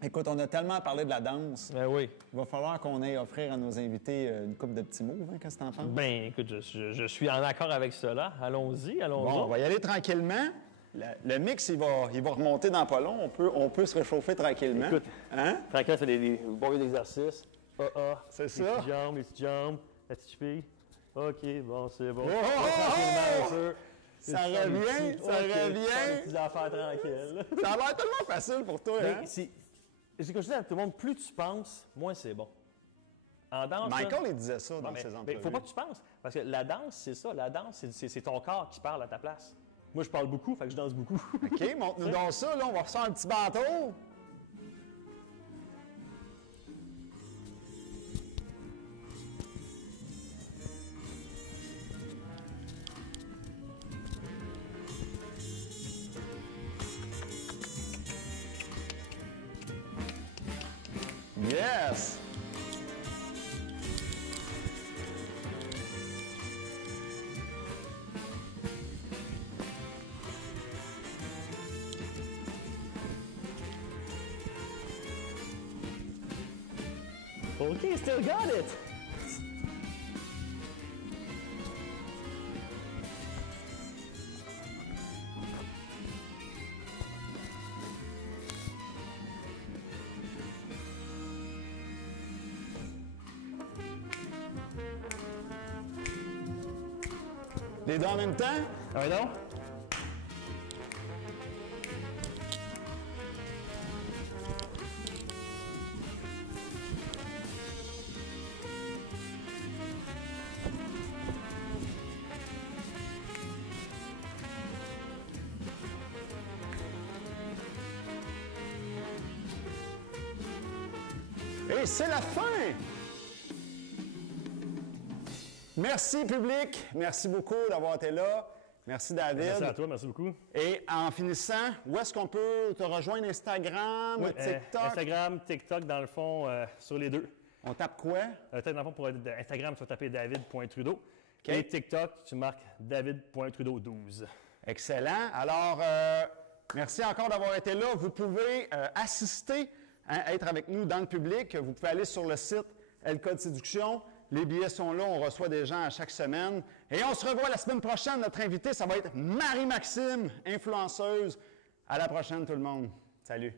Écoute, on a tellement parlé de la danse. Ben oui. Il va falloir qu'on aille offrir à nos invités une couple de petits moves. Hein? Qu'est-ce que t'en penses? Ben, écoute, je suis en accord avec cela. Allons-y, allons-y. Bon, on va y aller tranquillement. Le mix, il va remonter dans pas long. On peut se réchauffer tranquillement. Écoute, hein? tranquille, c'est des bons vieux d'exercice. C'est ça. Les petites jambes, la petite cheville. OK, bon, c'est bon. Oh! Tranquillement un peu. Ça revient, ça revient. Des petites affaires tranquilles. Ça a l'air tellement facile pour toi, hein? C'est comme je dis à tout le monde, plus tu penses, moins c'est bon. En danse, Michael, il disait ça dans ses mais entrevues. il faut pas que tu penses. Parce que la danse, c'est ça. La danse, c'est ton corps qui parle à ta place. Moi, je parle beaucoup, fait que je danse beaucoup. OK, montre-nous donc ça, là. On va faire un petit bateau. Yes! OK, still got it! Les deux en même temps? Ah ouais, non? Et c'est la fin! Merci, public. Merci beaucoup d'avoir été là. Merci, David. Merci à toi, merci beaucoup. Et en finissant, où est-ce qu'on peut te rejoindre? Instagram, TikTok? Instagram, TikTok, dans le fond, sur les deux. On tape quoi? Peut-être dans le fond, pour Instagram, tu vas taper david.trudeau. OK. Et TikTok, tu marques david.trudeau12. Excellent. Alors, merci encore d'avoir été là. Vous pouvez assister, être avec nous dans le public. Vous pouvez aller sur le site El Code Séduction. Les billets sont là, on reçoit des gens à chaque semaine. Et on se revoit la semaine prochaine. Notre invitée, ça va être Marie-Maxime, influenceuse. À la prochaine, tout le monde. Salut.